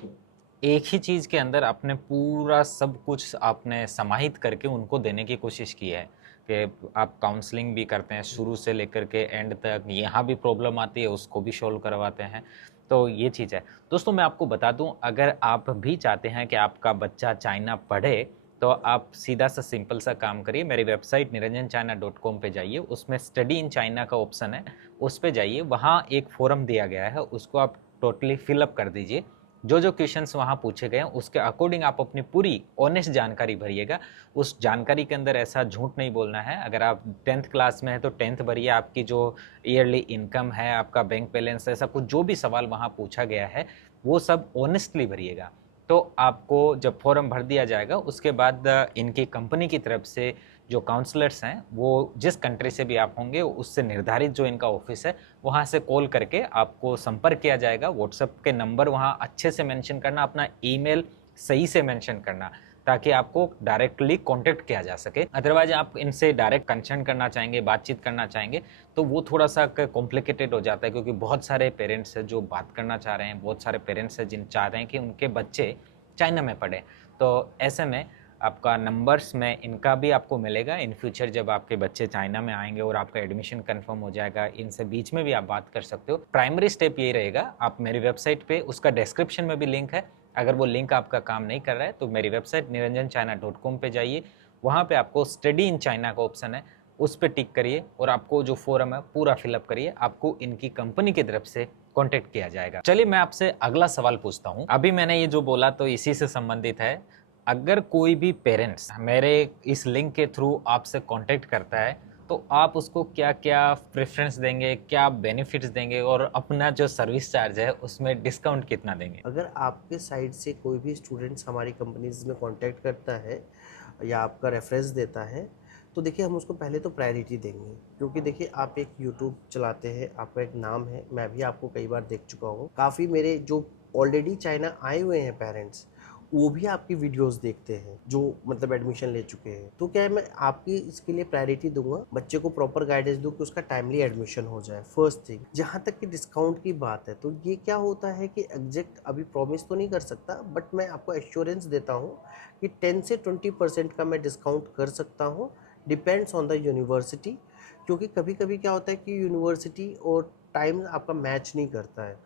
एक ही चीज़ के अंदर आपने पूरा सब कुछ आपने समाहित करके उनको देने की कोशिश की है कि आप काउंसलिंग भी करते हैं शुरू से लेकर के एंड तक, यहाँ भी प्रॉब्लम आती है उसको भी सॉल्व करवाते हैं। तो ये चीज़ है। दोस्तों मैं आपको बता दूं, अगर आप भी चाहते हैं कि आपका बच्चा चाइना पढ़े तो आप सीधा सा सिंपल सा काम करिए, मेरी वेबसाइट niranjanchina.com पे जाइए, उसमें स्टडी इन चाइना का ऑप्शन है, उस पे जाइए, वहाँ एक फॉरम दिया गया है, उसको आप टोटली फिलअप कर दीजिए। जो जो क्वेश्चंस वहाँ पूछे गए हैं उसके अकॉर्डिंग आप अपनी पूरी ऑनेस्ट जानकारी भरिएगा। उस जानकारी के अंदर ऐसा झूठ नहीं बोलना है। अगर आप 10th क्लास में है तो 10th भरिए, आपकी जो ईयरली इनकम है, आपका बैंक बैलेंस, ऐसा कुछ जो भी सवाल वहाँ पूछा गया है वो सब ऑनेस्टली भरिएगा। तो आपको जब फॉर्म भर दिया जाएगा उसके बाद इनकी कंपनी की तरफ से जो काउंसलर्स हैं वो जिस कंट्री से भी आप होंगे उससे निर्धारित जो इनका ऑफिस है वहाँ से कॉल करके आपको संपर्क किया जाएगा। व्हाट्सएप के नंबर वहाँ अच्छे से मेंशन करना, अपना ईमेल सही से मेंशन करना ताकि आपको डायरेक्टली कांटेक्ट किया जा सके। अदरवाइज आप इनसे डायरेक्ट कंसर्न करना चाहेंगे, बातचीत करना चाहेंगे तो वो थोड़ा सा कॉम्प्लिकेटेड हो जाता है, क्योंकि बहुत सारे पेरेंट्स हैं जो बात करना चाह रहे हैं, बहुत सारे पेरेंट्स हैं जिन चाह रहे हैं कि उनके बच्चे चाइना में पढ़े। तो ऐसे में आपका नंबर्स में इनका भी आपको मिलेगा। इन फ्यूचर जब आपके बच्चे चाइना में आएंगे और आपका एडमिशन कंफर्म हो जाएगा, इनसे बीच में भी आप बात कर सकते हो। प्राइमरी स्टेप यही रहेगा, आप मेरी वेबसाइट पे, उसका डिस्क्रिप्शन में भी लिंक है, अगर वो लिंक आपका काम नहीं कर रहा है तो मेरी वेबसाइट niranjanchina.com पे जाइए, वहाँ पे आपको स्टडी इन चाइना का ऑप्शन है, उस पर टिक करिए और आपको जो फॉर्म है पूरा फिलअप करिए, आपको इनकी कंपनी की तरफ से कांटेक्ट किया जाएगा। चलिए मैं आपसे अगला सवाल पूछता हूँ। अभी मैंने ये जो बोला तो इसी से संबंधित है। अगर कोई भी पेरेंट्स मेरे इस लिंक के थ्रू आपसे कांटेक्ट करता है तो आप उसको क्या क्या प्रेफरेंस देंगे, क्या बेनिफिट्स देंगे और अपना जो सर्विस चार्ज है उसमें डिस्काउंट कितना देंगे? अगर आपके साइड से कोई भी स्टूडेंट्स हमारी कंपनीज में कांटेक्ट करता है या आपका रेफरेंस देता है तो देखिए हम उसको पहले तो प्रायोरिटी देंगे, क्योंकि देखिए आप एक यूट्यूब चलाते हैं, आपका एक नाम है, मैं भी आपको कई बार देख चुका हूँ। काफ़ी मेरे जो ऑलरेडी चाइना आए हुए हैं पेरेंट्स वो भी आपकी वीडियोस देखते हैं, जो मतलब एडमिशन ले चुके हैं। तो क्या है, मैं आपकी इसके लिए प्रायोरिटी दूंगा, बच्चे को प्रॉपर गाइडेंस दूँ कि उसका टाइमली एडमिशन हो जाए, फर्स्ट थिंग। जहाँ तक कि डिस्काउंट की बात है तो ये क्या होता है कि एग्जैक्ट अभी प्रॉमिस तो नहीं कर सकता, बट मैं आपको एश्योरेंस देता हूँ कि 10 से 20% का मैं डिस्काउंट कर सकता हूँ, डिपेंड्स ऑन द यूनिवर्सिटी। क्योंकि कभी कभी क्या होता है कि यूनिवर्सिटी और टाइम आपका मैच नहीं करता है,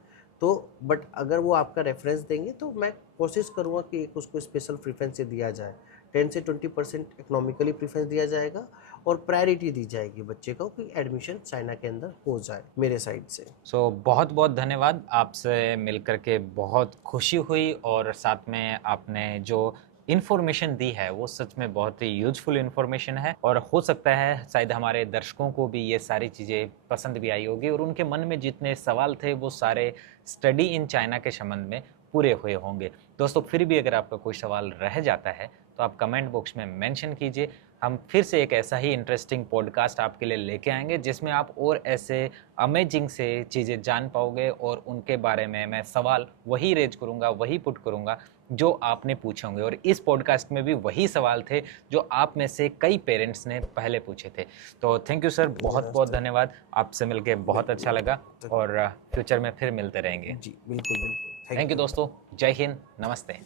तो बट अगर वो आपका रेफरेंस देंगे तो मैं कोशिश करूँगा कि एक उसको स्पेशल प्रेफरेंस दिया जाए। 10 से 20% इकोनॉमिकली प्रेफरेंस दिया जाएगा और प्रायोरिटी दी जाएगी बच्चे को कि एडमिशन चाइना के अंदर हो जाए मेरे साइड से। सो बहुत बहुत धन्यवाद, आपसे मिलकर के बहुत खुशी हुई और साथ में आपने जो इन्फॉर्मेशन दी है वो सच में बहुत ही यूजफुल इन्फॉर्मेशन है और हो सकता है शायद हमारे दर्शकों को भी ये सारी चीज़ें पसंद भी आई होगी और उनके मन में जितने सवाल थे वो सारे स्टडी इन चाइना के संबंध में पूरे हुए होंगे। दोस्तों फिर भी अगर आपका कोई सवाल रह जाता है तो आप कमेंट बॉक्स में मेंशन कीजिए, हम फिर से एक ऐसा ही इंटरेस्टिंग पॉडकास्ट आपके लिए लेके आएंगे जिसमें आप और ऐसे अमेजिंग से चीज़ें जान पाओगे और उनके बारे में मैं सवाल वही रेज करूँगा, वही पुट करूँगा जो आपने पूछे होंगे। और इस पॉडकास्ट में भी वही सवाल थे जो आप में से कई पेरेंट्स ने पहले पूछे थे। तो थैंक यू सर, बहुत बहुत धन्यवाद, आपसे मिलके बहुत अच्छा लगा और फ्यूचर में फिर मिलते रहेंगे। जी बिल्कुल बिल्कुल, थैंक यू दोस्तों, जय हिंद, नमस्ते।